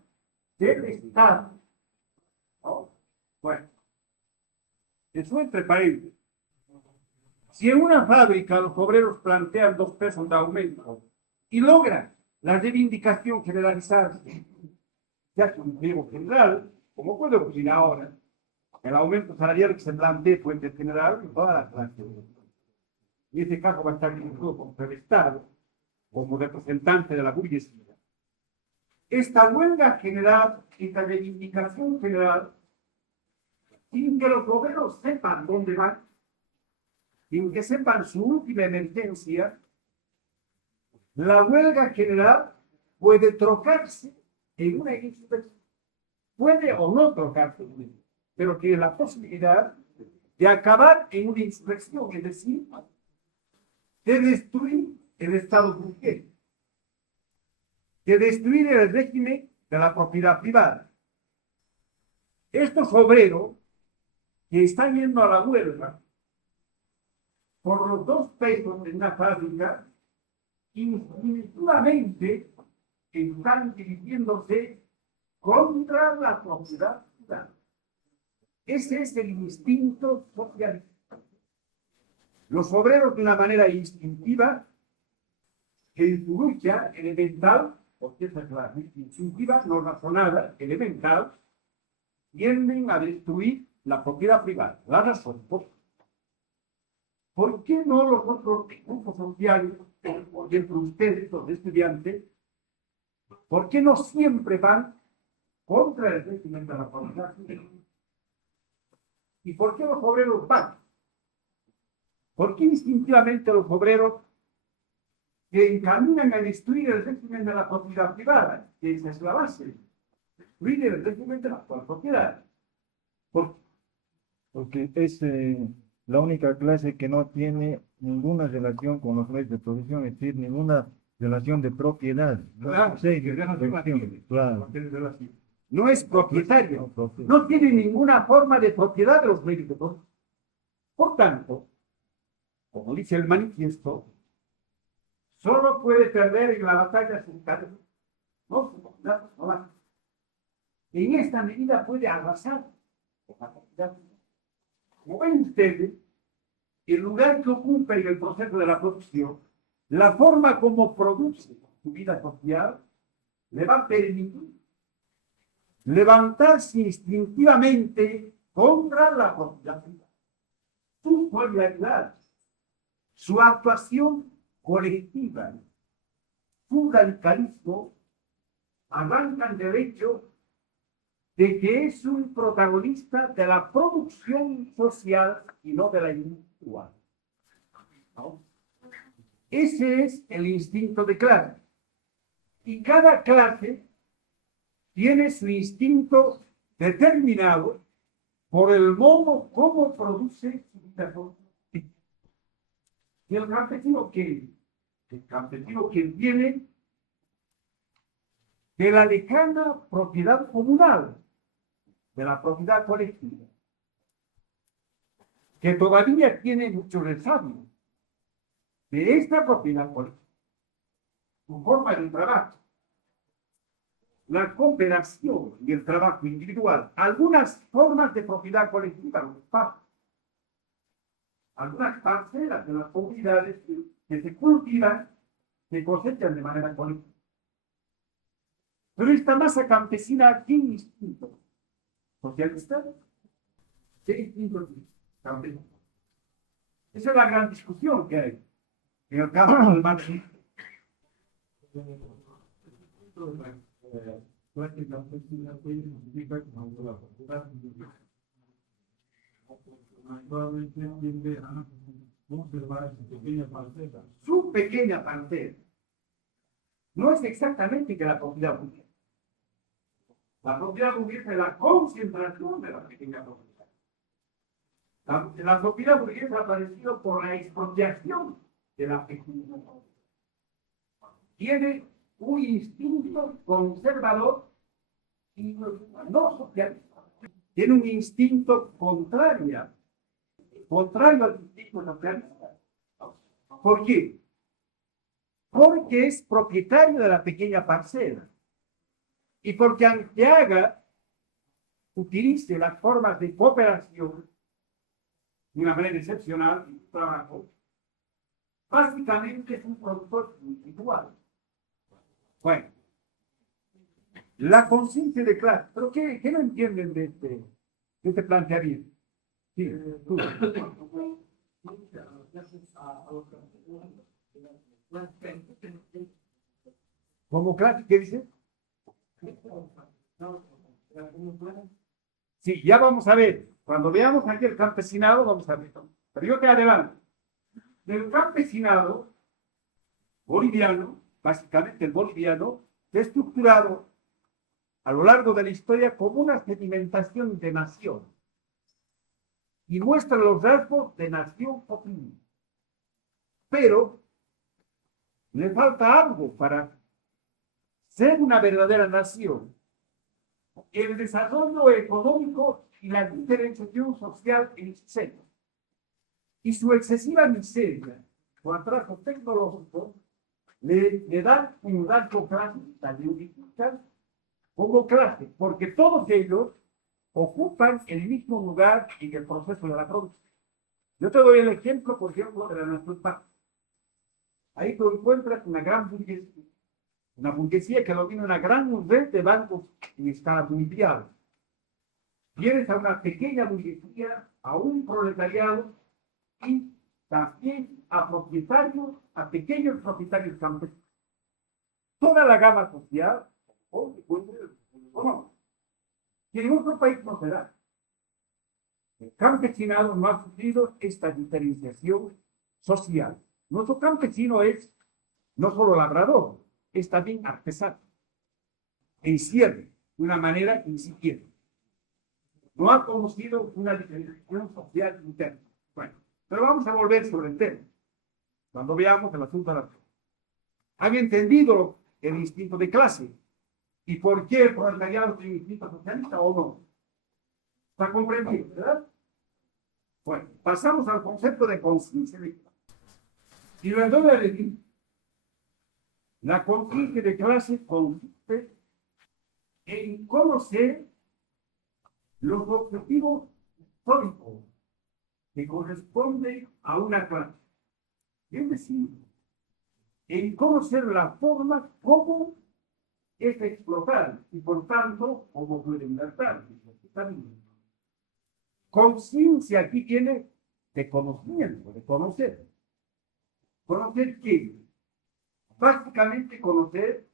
del Estado. ¿No? Bueno, eso entre paréntesis. Si en una fábrica los obreros plantean 2 pesos de aumento y logran la reivindicación generalizada, se hace un pliego general, como puede ocurrir ahora, el aumento salarial que se plantee fuente general en toda la clase. En este caso va a estar incluso contra el Estado, como representante de la burguesía. Esta huelga general, esta reivindicación general, sin que los obreros sepan dónde van, sin que sepan su última emergencia, la huelga general puede trocarse en una insurrección. Puede o no trocarse, pero tiene la posibilidad de acabar en una insurrección, es decir, de destruir el Estado burgués, de destruir el régimen de la propiedad privada. Estos obreros que están yendo a la huelga por los 2 pesos en una fábrica, instintivamente están dirigiéndose contra la propiedad privada. Ese es el instinto socialista. Los obreros, de una manera instintiva, en su lucha elemental, porque esa es la instintiva, no razonada, elemental, tienden a destruir la propiedad privada. La razón, ¿por qué no los otros grupos sociales, por ejemplo ustedes, los estudiantes, por qué no siempre van contra el régimen de la propiedad privada? ¿Y por qué los obreros van? ¿Por qué instintivamente los obreros se encaminan a destruir el régimen de la propiedad privada? Que esa es la base. Destruir el régimen de la propiedad. Porque es la única clase que no tiene ninguna relación con los medios de producción, es decir, ninguna relación de propiedad. Claro, Sí, que ya no relación, claro. No es propietario, no tiene ninguna forma de propiedad de los medios de producción. Por tanto, como dice el manifiesto, solo puede perder en la batalla su cargo, no su comunidad, no la. En esta medida puede arrasar con la comunidad. Como ven ustedes, el lugar que ocupa en el proceso de la producción, la forma como produce su vida social, le va a permitir levantarse instintivamente contra la propiedad privada. Su solidaridad, su actuación colectiva, su radicalismo arrancan del hecho de que es un protagonista de la producción social y no de la individual. ¿No? Ese es el instinto de clase. Y cada clase tiene su instinto determinado por el modo como produce su vida. Y el campesino que viene de la lejana propiedad comunal, de la propiedad colectiva, que todavía tiene mucho resabio de esta propiedad colectiva, su forma de trabajo, la cooperación y el trabajo individual, algunas formas de propiedad colectiva, los espacios, algunas parcelas de las comunidades que se cultivan, se cosechan de manera colectiva. Pero esta masa campesina, ¿qué instinto socialista? ¿Qué instinto campesino? Esa es la gran discusión que hay en el campo del marxismo. Su pequeña parcela no es exactamente que la propiedad burguesa. La propiedad burguesa es la concentración de la pequeña propiedad. La propiedad burguesa ha aparecido por la expropiación de la pequeña propiedad. Tiene un instinto conservador y no socialista. Tiene un instinto contrario al instinto socialista. ¿Por qué? Porque es propietario de la pequeña parcela. Y porque aunque utilice las formas de cooperación de una manera excepcional en su trabajo, básicamente es un productor individual. Bueno, la conciencia de clase. ¿Pero qué no entienden de este planteamiento? Sí, tú. ¿Como clase? ¿Qué dice? Sí, ya vamos a ver. Cuando veamos aquí el campesinado, vamos a ver. Pero yo te adelanto. Del campesinado boliviano, básicamente el boliviano, se ha estructurado a lo largo de la historia como una sedimentación de nación y muestra los rasgos de nación oprimida. Pero le falta algo para ser una verdadera nación. El desarrollo económico y la diferenciación social en su seno. Y su excesiva miseria o atraso tecnológico le dan un rasgo clasista, le unifican como clase, porque todos ellos ocupan el mismo lugar en el proceso de la producción. Yo te doy el ejemplo, por ejemplo, de la nación paz. Ahí tú encuentras una burguesía que domina una gran red de bancos en escala mundial. Tienes a una pequeña burguesía, a un proletariado y también a propietarios, a pequeños propietarios campesinos. Toda la gama social, o no, que en otro país no se da. El campesinado no ha sufrido esta diferenciación social. Nuestro campesino es no solo labrador, es también artesano. Encierre de una manera incipiente. No ha conocido una diferenciación social interna. Bueno, Pero vamos a volver sobre el tema. Cuando veamos el asunto de la clase. ¿Han entendido el instinto de clase? ¿Y por qué el proletariado tiene instinto socialista o no? ¿Está comprendido, verdad? Bueno, pasamos al concepto de conciencia de clase. Y lo voy a decir. La conciencia de clase consiste en conocer los objetivos históricos que corresponden a una clase. Es decir, en conocer la forma como es explotada y por tanto cómo puede libertar. Conciencia aquí tiene de conocimiento, de conocer. ¿Conocer qué? Básicamente conocer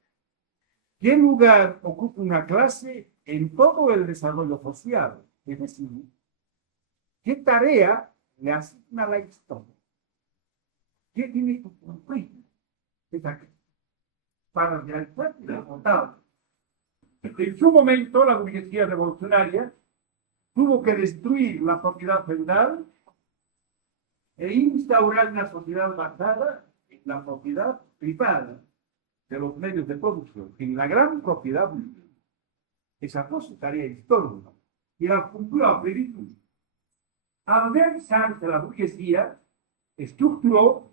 qué lugar ocupa una clase en todo el desarrollo social. Es decir, qué tarea le asigna la historia. ¿Qué tiene que cumplir esa clase? Para realizar el resultado. En su momento, la burguesía revolucionaria tuvo que destruir la propiedad feudal e instaurar una sociedad basada en la propiedad privada de los medios de producción, en la gran propiedad pública. Esa fue su tarea histórica y la cumplió a plenitud. Al realizarse la burguesía, estructuró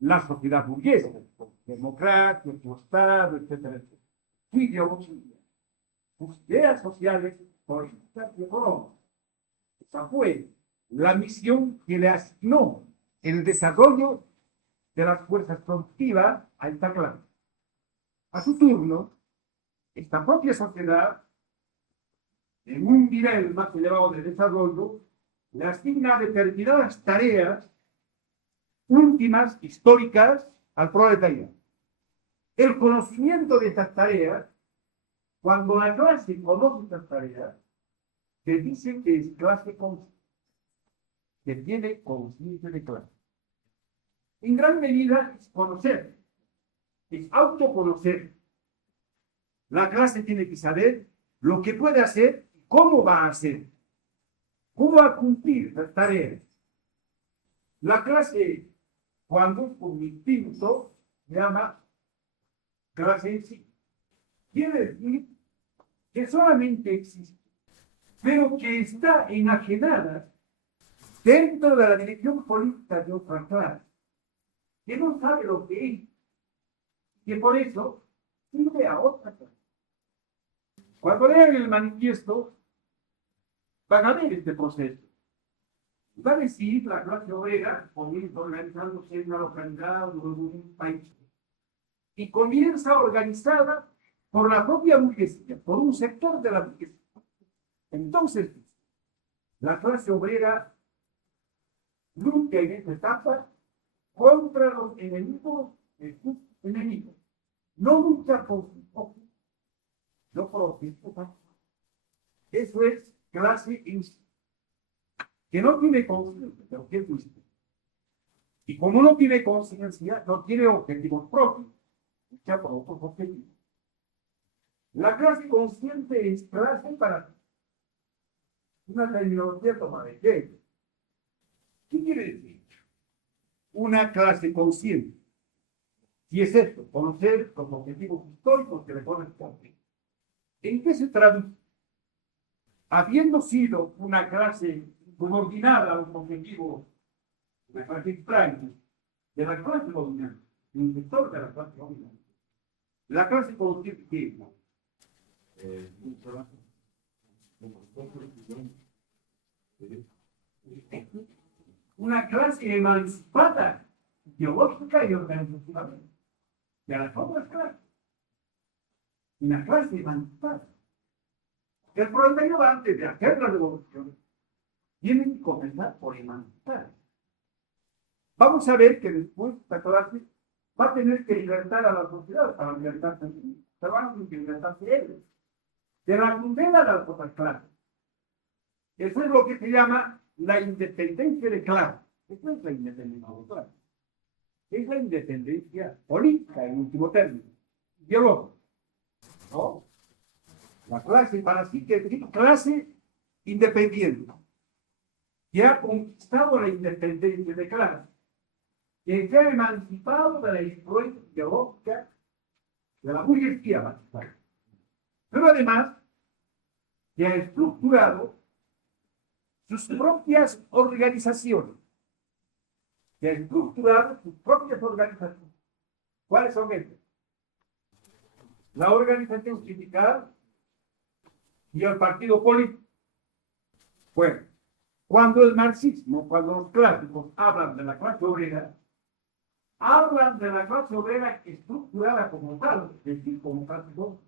la sociedad burguesa, democracia, su Estado, etcétera, etcétera. Su ideología, sus ideas sociales, políticas y económicas. Esa fue la misión que le asignó el desarrollo de las fuerzas productivas a esta clase. A su turno, esta propia sociedad, en un nivel más elevado de desarrollo, le asigna determinadas tareas últimas, históricas, al proletariado. El conocimiento de estas tareas, cuando la clase conoce estas tareas, se dice que es clase consciente, que tiene conciencia de clase. En gran medida es conocer, es autoconocer. La clase tiene que saber lo que puede hacer y cómo va a hacer, cómo va a cumplir las tareas. La clase, cuando es por instinto, se llama clase en sí. Quiere decir que solamente existe, pero que está enajenada dentro de la dirección política de otra clase, que no sabe lo que es, que por eso sirve a otra clase. Cuando lean el manifiesto, van a ver este proceso. Va a decir la clase obrera, comienza organizándose en una localidad o en un país, y comienza organizada por la propia burguesía, por un sector de la burguesía. Entonces, la clase obrera lucha en esta etapa contra los enemigos de sus enemigos. No lucha por sus propios, no por los mismos. Eso es clase en sí, que no tiene conciencia de lo que es justo. Y como no tiene conciencia, no tiene objetivos propios, lucha por otros objetivos. La clase consciente es clase para una terminología tomada de qué. ¿Qué quiere decir? Una clase consciente. Y es esto, conocer los objetivos históricos que le corresponden. ¿En qué se traduce? Habiendo sido una clase subordinada a los objetivos de la clase extraña, de la clase dominante, un sector de la clase dominante, la clase consciente que es una clase emancipada, ideológica y organizacionalmente, de las otras clases. Una clase emancipada. El proletariado, antes de hacer la revolución, tiene que comenzar por emancipar. Vamos a ver que después esta clase va a tener que libertar a la sociedad para libertarse a sí. Se van a tener que libertarse ellos. De la condena de las otras clases. Eso es lo que se llama la independencia de clase. Eso es la independencia de clase. Es la independencia política, en último término. Ideológica. ¿No? La clase para sí que es clase independiente. que ha conquistado la independencia de clase, que se ha emancipado de la influencia ideológica de la burguesía mexicana, pero además que ha estructurado sus propias organizaciones, ¿Cuáles son estas? La organización sindical y el partido político. Bueno, cuando el marxismo, cuando los clásicos hablan de la clase obrera, hablan de la clase obrera estructurada como tal, es decir, como clase obrera.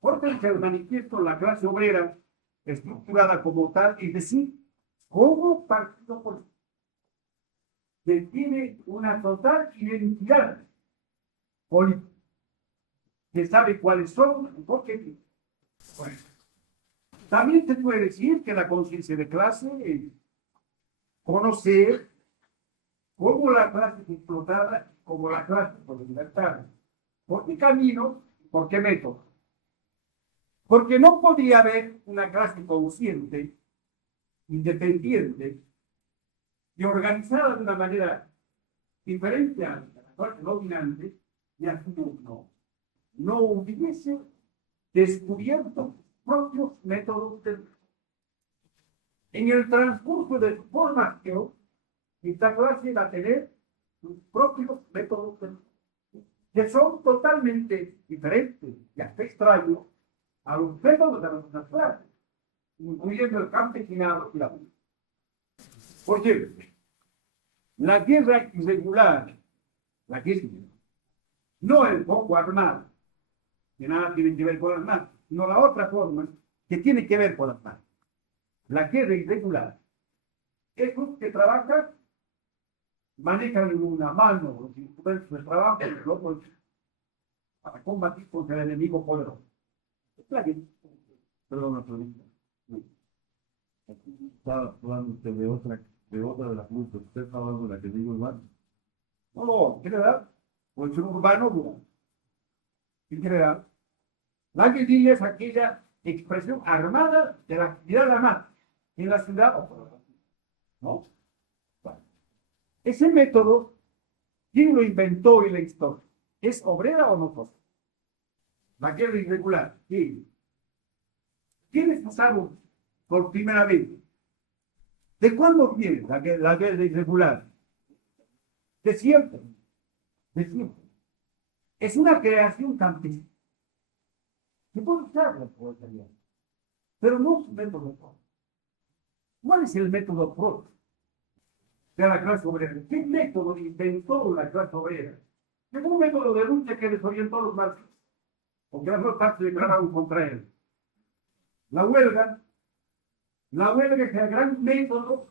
Porque el manifiesto de la clase obrera estructurada como tal, es decir, como partido político, que tiene una total identidad política, que sabe cuáles son, por qué. Bueno, también se puede decir que la conciencia de clase es conocer cómo la clase es explotada, como la clase por libertad. ¿Por qué caminos? ¿Por qué métodos? Porque no podría haber una clase consciente, independiente y organizada de una manera diferente a la clase dominante y a su no hubiese descubierto propios métodos en el transcurso de su formación. Esta clase va a tener sus propios métodos que son totalmente diferentes y hasta extraños a los métodos de las otras clases, incluyendo el campesinado y la mujer. Por cierto, la guerra irregular, la guerra, no el poco armado, que nada tiene que ver con las manos, sino la otra forma que tiene que ver con las manos. La guerra irregular es los que trabajan, manejan en una mano los instrumentos de trabajo y el otro para combatir contra el enemigo poderoso. Es la guerra. Perdón, una pregunta. Estaba hablando usted de otra de las luchas. ¿Usted está hablando de la que digo igual? No, en general, o el ser urbano, no. En general, la guerrilla es aquella expresión armada de la actividad de la mano en la ciudad o por la ciudad, ¿no? Bueno, ese método, ¿quién lo inventó y la historia? ¿Es obrera o no? La guerra irregular, ¿quién? ¿Quiénes usaron por primera vez? ¿De cuándo viene la guerra irregular? De siempre. De siempre. Es una creación campesina. Se puede usar la proletariado, pero no es un método propio. ¿Cuál es el método propio de la clase obrera? ¿Qué método inventó la clase obrera? Es un método de lucha que desorientó a los marxistas, porque las dos partes se declararon contra él. La huelga es el gran método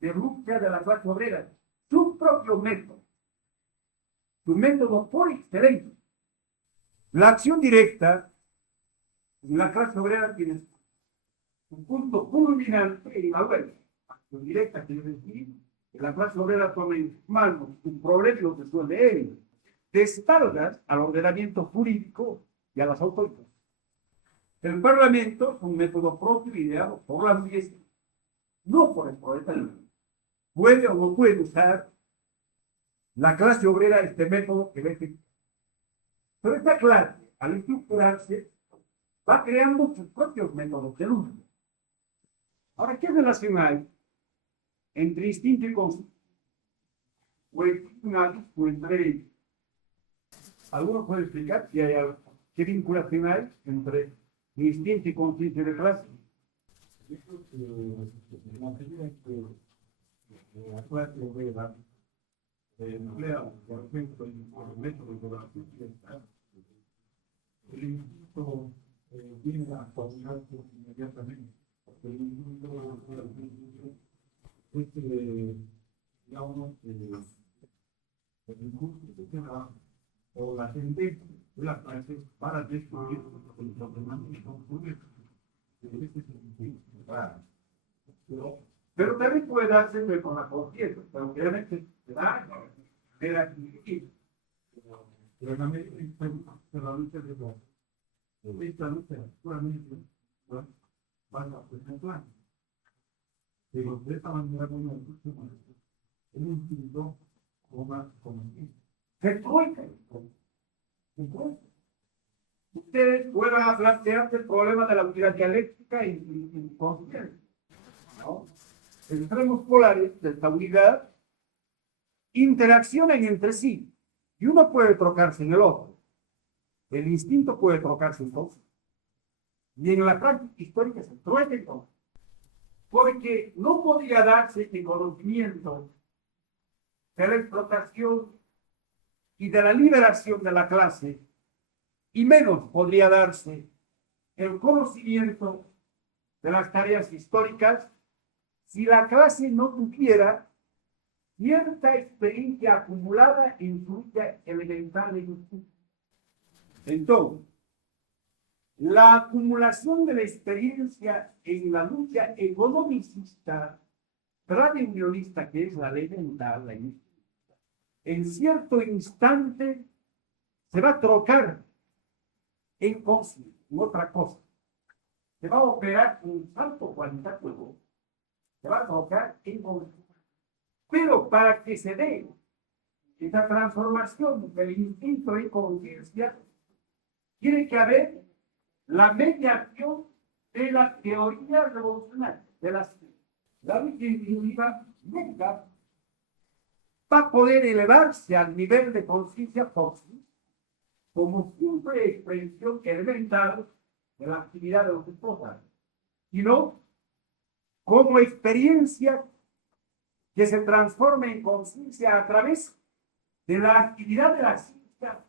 de lucha de la clase obrera, su propio método, su método por excelencia. La acción directa de la clase obrera tiene un punto culminante en la huelga. Acción directa quiere decir que la clase obrera toma en manos un problema y lo resuelve él, de espaldas al ordenamiento jurídico y a las autoridades. El Parlamento es un método propio ideado por la burguesía, no por el proletariado. Puede o no puede usar la clase obrera este método que ve. Pero esta clase, al estructurarse, va creando sus propios métodos de lucha. Ahora, ¿qué relación hay entre instinto y conciencia? ¿O existe una disputa entre ellos? ¿Alguno puede explicar si hay algo? ¿Qué vinculación hay entre instinto y conciencia de clase? Yo creo que en la medida en que la clase obrera emplea, por ejemplo, el método de la justicia, el instinto viene a actualizarse inmediatamente, porque el instinto es, digamos, el impulso que se da, o la tendencia de la clase para destruir el ordenamiento público. Pero también puede darse con la conciencia, pero obviamente se da de la actividad. Pero en América se la lucha de esta lucha puramente van a presentar. Pero de esta manera, el instinto toma como se trueca. Ustedes vuelvan a plantearse el problema de la unidad dialéctica y consciente, ¿no? Extremos polares de esta unidad interaccionan entre sí y uno puede trocarse en el otro. El instinto puede trocarse en todo. Y en la práctica histórica se trueca en todo. Porque no podría darse el conocimiento de la explotación y de la liberación de la clase, y menos podría darse el conocimiento de las tareas históricas si la clase no tuviera cierta experiencia acumulada en su vida elemental de justicia. Entonces, la acumulación de la experiencia en la lucha economicista tradicionalista, que es la ley mental, en cierto instante se va a trocar en otra cosa. Se va a operar un salto cualitativo. Se va a trocar en conciencia. Pero para que se dé esa transformación del instinto en conciencia, tiene que haber la mediación de la teoría revolucionaria, de la lucha individual nunca va a poder elevarse al nivel de conciencia tóxica como simple expresión elemental de la actividad de los esposas, sino como experiencia que se transforma en conciencia a través de la actividad de la ciencia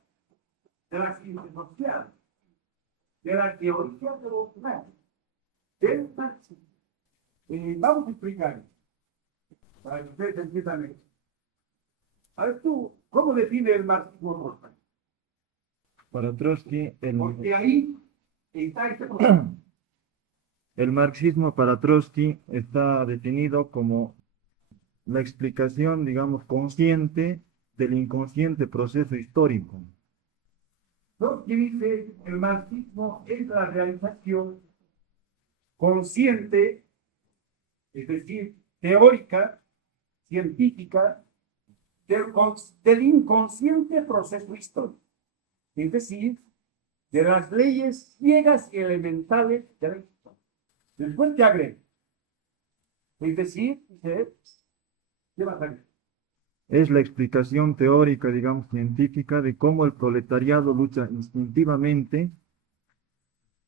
social, de la teoría revolucionaria, del marxismo. Vamos a explicar para que ustedes entiendan esto. A ver tú, ¿cómo define el marxismo? Para Trotsky, Porque ahí está este problema. el marxismo para Trotsky está definido como la explicación, digamos, consciente del inconsciente proceso histórico. Trotsky dice el marxismo es la realización consciente, es decir, teórica, científica, del inconsciente proceso histórico, es decir, de las leyes ciegas y elementales de la historia. Después te agrega, es decir, ¿qué va a salir? Es la explicación teórica, digamos, científica de cómo el proletariado lucha instintivamente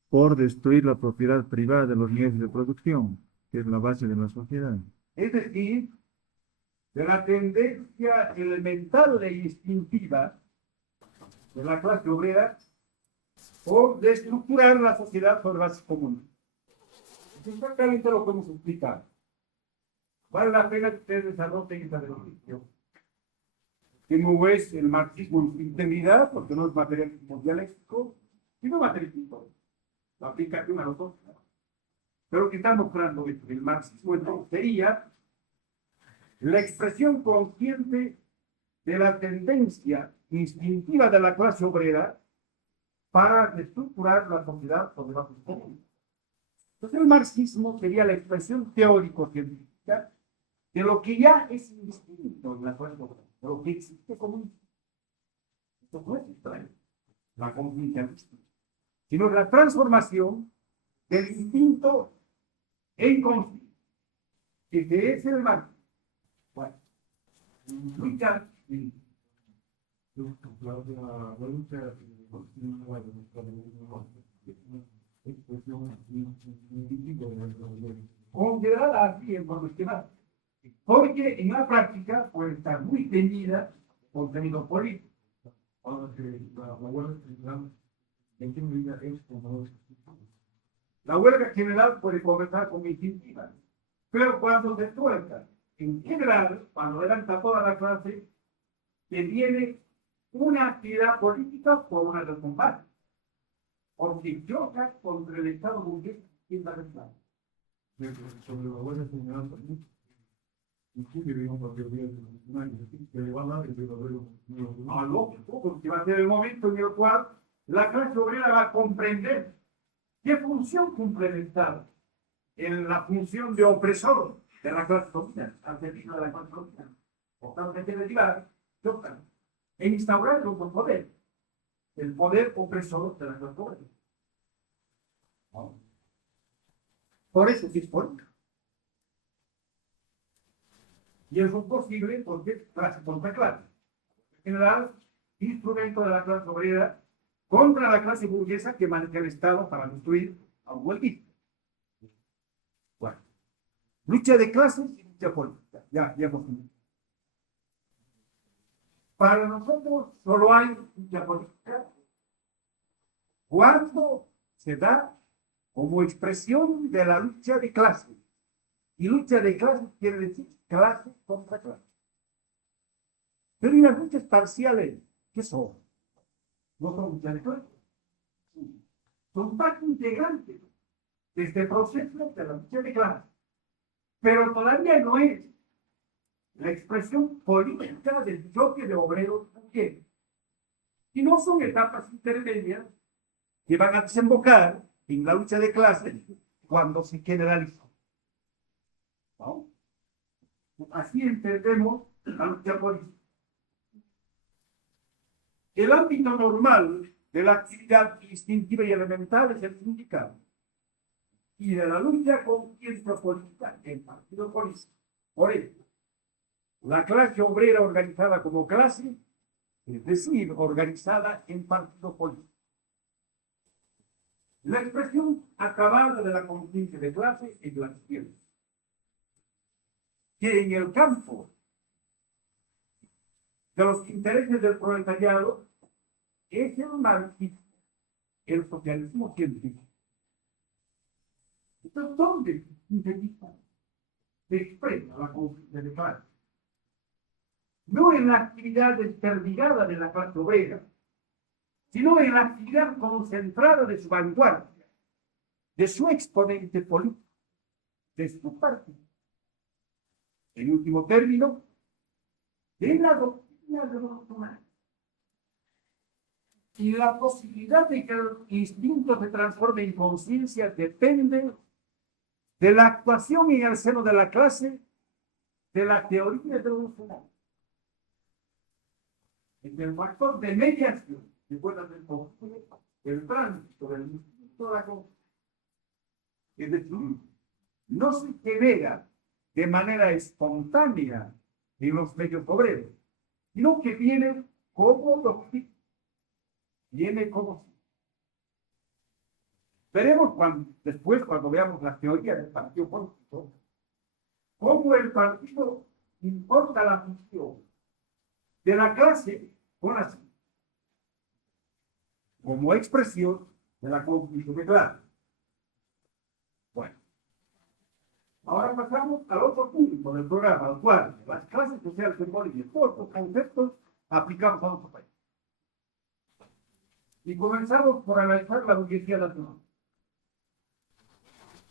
por destruir la propiedad privada de los medios de producción, que es la base de la sociedad. Es decir, de la tendencia elemental e instintiva de la clase obrera por destructurar la sociedad sobre bases comunes. Exactamente lo podemos explicar. Vale la pena que ustedes desarrollen esta definición, que no es el marxismo en su integridad, porque no es materialismo dialéctico, sino materialismo. La aplicación a los dos. Pero que está mostrando esto, el marxismo entonces sería la expresión consciente de la tendencia instintiva de la clase obrera para estructurar la sociedad por debajo de todo. Entonces el marxismo sería la expresión teórico-científica de lo que ya es indistinto en la clase obrera, de lo que existe como instinto. Esto no es extraño, la conciencia, sino la transformación del instinto en conciencia, que es el marxismo. Bueno, lucha considerada así en profesional, porque en la práctica puede estar muy teñida por contenido político. La huelga general puede comenzar con instintiva, pero cuando se tuerca, en general, cuando levanta toda la clase, que tiene una actividad política por una de combate, porque choca contra el Estado burgués y la reclama. Sobre la huelga general, lógico, porque va a ser el momento en el cual la clase obrera va a comprender qué función cumple el Estado, en la función de opresor, de la clase dominante, al servicio de la clase dominante, totalmente derivada, chocan e instaurar un poder, el poder opresor de la clase dominante. ¿No? Por eso es política. Y eso es posible porque es clase contra clase. En general, instrumento de la clase obrera contra la clase burguesa que maneja el Estado para destruir a un huelguista. Bueno, lucha de clases y lucha política. Ya hemos visto. Para nosotros solo hay lucha política cuando se da como expresión de la lucha de clases. Y lucha de clases quiere decir clase contra clase. Pero y las luchas parciales, ¿qué son? No son luchas de clases. Son parte integrante de este proceso de la lucha de clases. Pero todavía no es la expresión política del choque de obreros burgueses. Y no son etapas intermedias que van a desembocar en la lucha de clases cuando se generaliza. ¿No? Así entendemos la lucha política. El ámbito normal de la actividad instintiva y elemental es el sindicato. Y de la lucha conciencia política el partido político. Por ejemplo, la clase obrera organizada como clase, es decir, organizada en partido político. La expresión acabada de la conciencia de clase es la siguiente: que en el campo de los intereses del proletariado es el marxismo, el socialismo científico. Entonces, ¿dónde se expresa la conciencia de clase? No en la actividad desperdigada de la clase obrera, sino en la actividad concentrada de su vanguardia, de su exponente político, de su partido. En último término, de la doctrina de los humanos. Y la posibilidad de que el instinto se transforme en conciencia depende de la actuación en el seno de la clase de la teoría de los humanos. Es el factor de mediación que puede hacer el tránsito del instinto de la conciencia. Es decir, no se genera de manera espontánea en los medios obreros, sino que viene como doctrina, viene como. Veremos después, cuando veamos la teoría del partido político, cómo el partido importa la función de la clase con la como expresión de la conclusión de clase. Bueno, ahora pasamos al otro punto del programa, al cual las clases sociales en Bolivia, todos los conceptos aplicados a nuestro país. Y comenzamos por analizar la burguesía nacional.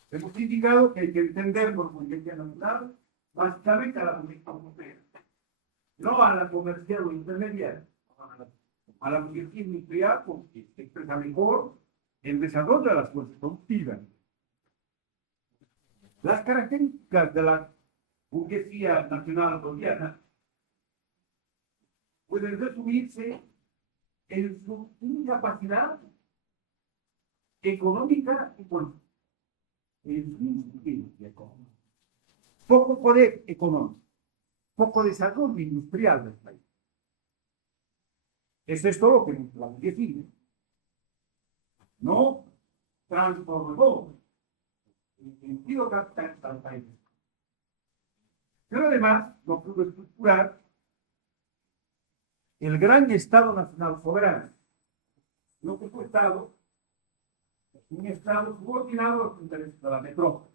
Hemos indicado que hay que entender por burguesía nacional básicamente a la burguesía europea, no a la comercial o intermediaria, a la burguesía industrial, porque se expresa mejor el desarrollo de las fuerzas productivas. Las características de la burguesía nacional boliviana pueden resumirse en su incapacidad económica y política. En su insuficiencia económica. Poco poder económico, poco desarrollo industrial del país. Eso es todo lo que la burguesía no transformó en sentido capitalista al país. Pero además no pudo estructurar el gran Estado Nacional Soberano. No que fue Estado, un Estado subordinado a los intereses de la metrópoli.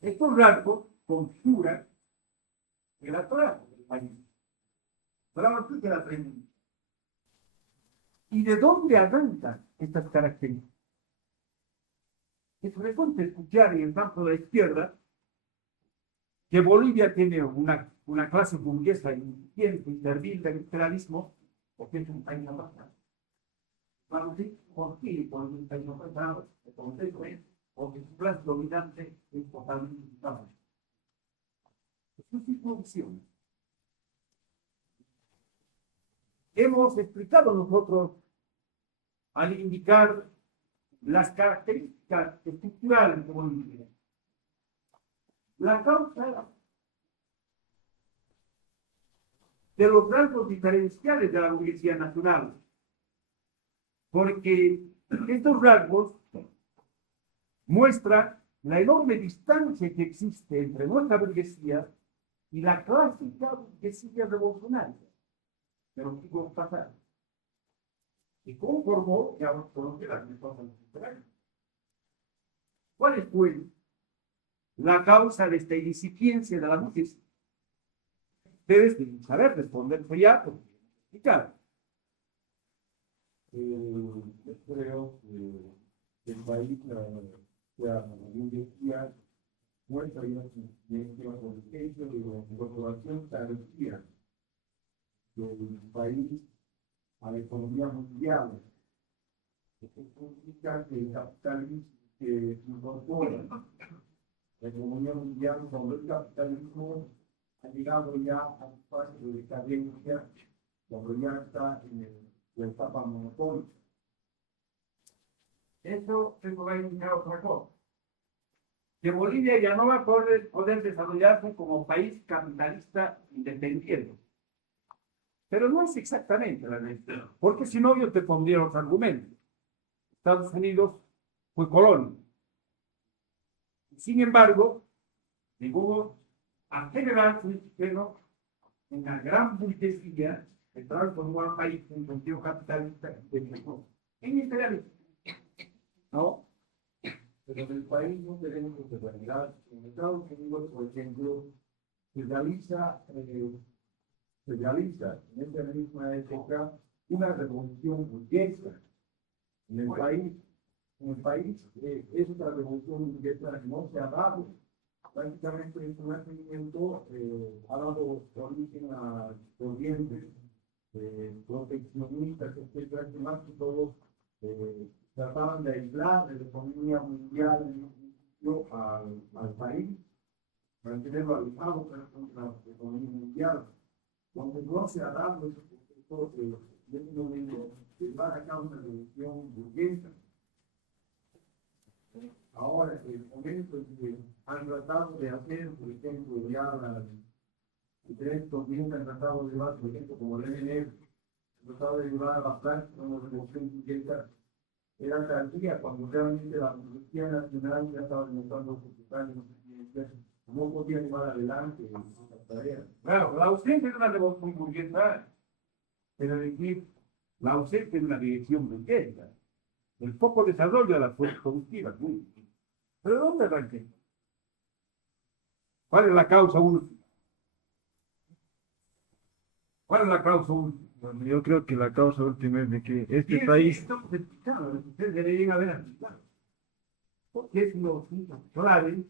Estos rasgos configuran el atraso del país. Pero que la pregunta. ¿Y de dónde arrancan estas características? Es frecuente escuchar en el campo de la izquierda que Bolivia tiene una clase burguesa incipiente y servil del imperialismo, porque es un país avanzado. Vamos a decir, ¿por qué? Porque es un país avanzado, el contexto es porque su clase dominante es totalmente inestable. Esto es imposición. Hemos explicado nosotros al indicar las características estructurales de Bolivia. La causa de los rasgos diferenciales de la burguesía nacional, porque estos rasgos muestran la enorme distancia que existe entre nuestra burguesía y la clásica burguesía revolucionaria de los siglos pasados, y conformó, ya vamos a conocer las cosas literarias. ¿Cuál es, pues, la causa de esta incipiencia de la burguesía? Ustedes deben saber responder ya, porque explicar. Yo creo que el país, la burguesía, muestra ya su incidencia por el hecho de la incorporación tardía del país a la economía mundial. Esto significa que el capitalismo se incorpora la economía mundial cuando el capitalismo ha llegado ya a un espacio de decadencia, cuando ya está en la etapa monopólica. Eso va a indicar otra cosa. Que Bolivia ya no va a poder desarrollarse como país capitalista independiente. Pero no es exactamente la realidad, porque si no yo te pondría los argumentos. Estados Unidos fue colonia. Sin embargo, llegó a generar un sistema en la gran burguesía que transformó al país en un sentido capitalista en imperialismo. ¿No? Pero en el país no tenemos de realidad. En Estados Unidos, por ejemplo, se realiza en esa misma época una revolución burguesa. En el país esta revolución burguesa no se ha dado. Prácticamente este nacimiento ha dado origen a corrientes proteccionistas, etcétera, que más que todo trataban de aislar de la economía mundial al país, mantenerlo alejado de la economía mundial. Cuando no se ha dado ese proceso de ese momento, se va a cabo una revolución burguesa. Ahora, el momento en que han tratado de hacer, por ejemplo, ya diferentes continentes han tratado de llevar, por ejemplo, como el MNF, han tratado de llevar a la práctica una revolución burguesa, era tardía cuando realmente la burguesía nacional ya estaba demostrando sus planes, no podía llevar adelante esta tarea. Claro, la ausencia de una revolución burguesa es decir, la ausencia de una dirección burguesa, el poco desarrollo de las fuerzas productivas. ¿Pero dónde arranqué? ¿Cuál es la causa última? ¿Cuál es la causa última? Bueno, yo creo que la causa última es de que este Y país... esto es explicado, ustedes deberían haber explicado. Porque es una clave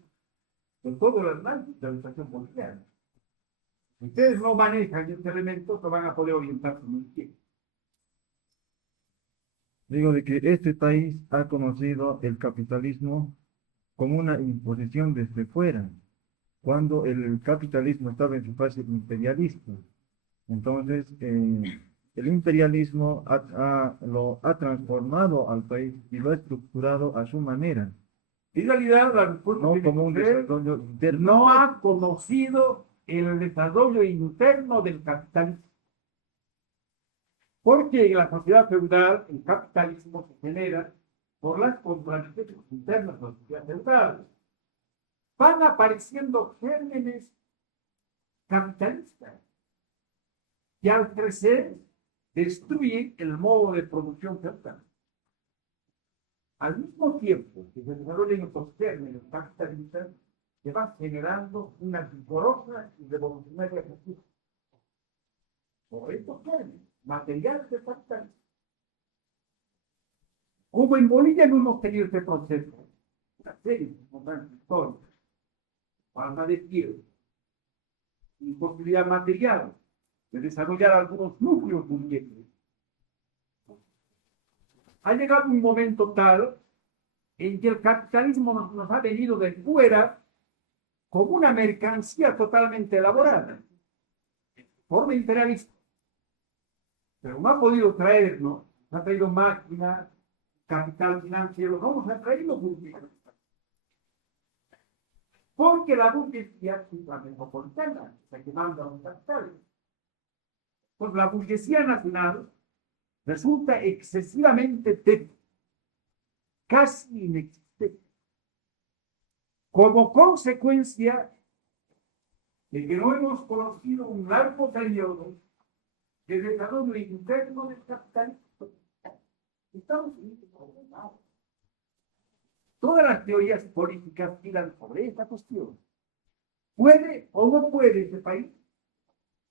de todo el análisis de la situación boliviana. Si ustedes no manejan este elemento, no van a poder orientarse muy bien. Digo de que este país ha conocido el capitalismo como una imposición desde fuera, cuando el capitalismo estaba en su fase imperialista. Entonces, el imperialismo lo ha transformado al país y lo ha estructurado a su manera, En realidad, la respuesta no tiene como que un ser, desarrollo interno. no ha conocido el desarrollo interno del capitalismo. Porque en la sociedad feudal el capitalismo se genera por las contradicciones internas de la sociedad feudal. Van apareciendo gérmenes capitalistas que al crecer destruyen el modo de producción feudal. Al mismo tiempo que se desarrollan estos gérmenes capitalistas, se va generando una vigorosa y revolucionaria cultura. Por estos gérmenes materiales de capitalismo. Como en Bolivia no hemos tenido este proceso, una serie de momentos históricos, falta de tierra, imposibilidad material de desarrollar algunos núcleos burgueses. Ha llegado un momento tal en que el capitalismo nos ha venido de fuera como una mercancía totalmente elaborada, forma imperialista. Pero no ha podido traer, ¿no? No ha traído máquinas, capital financiero, no nos ha traído burguesía. Porque la burguesía es la metropolitana, la que manda los capitales. Pues la burguesía nacional resulta excesivamente débil, casi inexistente, como consecuencia de que no hemos conocido un largo periodo de desarrollo interno del capitalismo. Estamos problemas. Todas las teorías políticas giran sobre esta cuestión. ¿Puede o no puede este país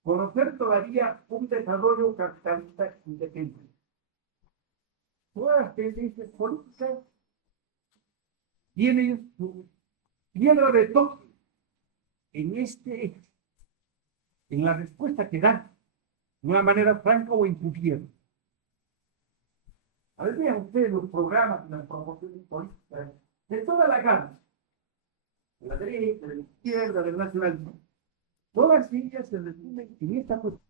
conocer todavía un desarrollo capitalista independiente? Todas las tendencias políticas tienen su piedra de toque en la respuesta que dan, de una manera franca o encubierta. A ver, vean ustedes los programas y las promociones políticas de toda la gama, de la derecha, de la izquierda, del nacionalismo. Todas ellas se resumen en esta cuestión.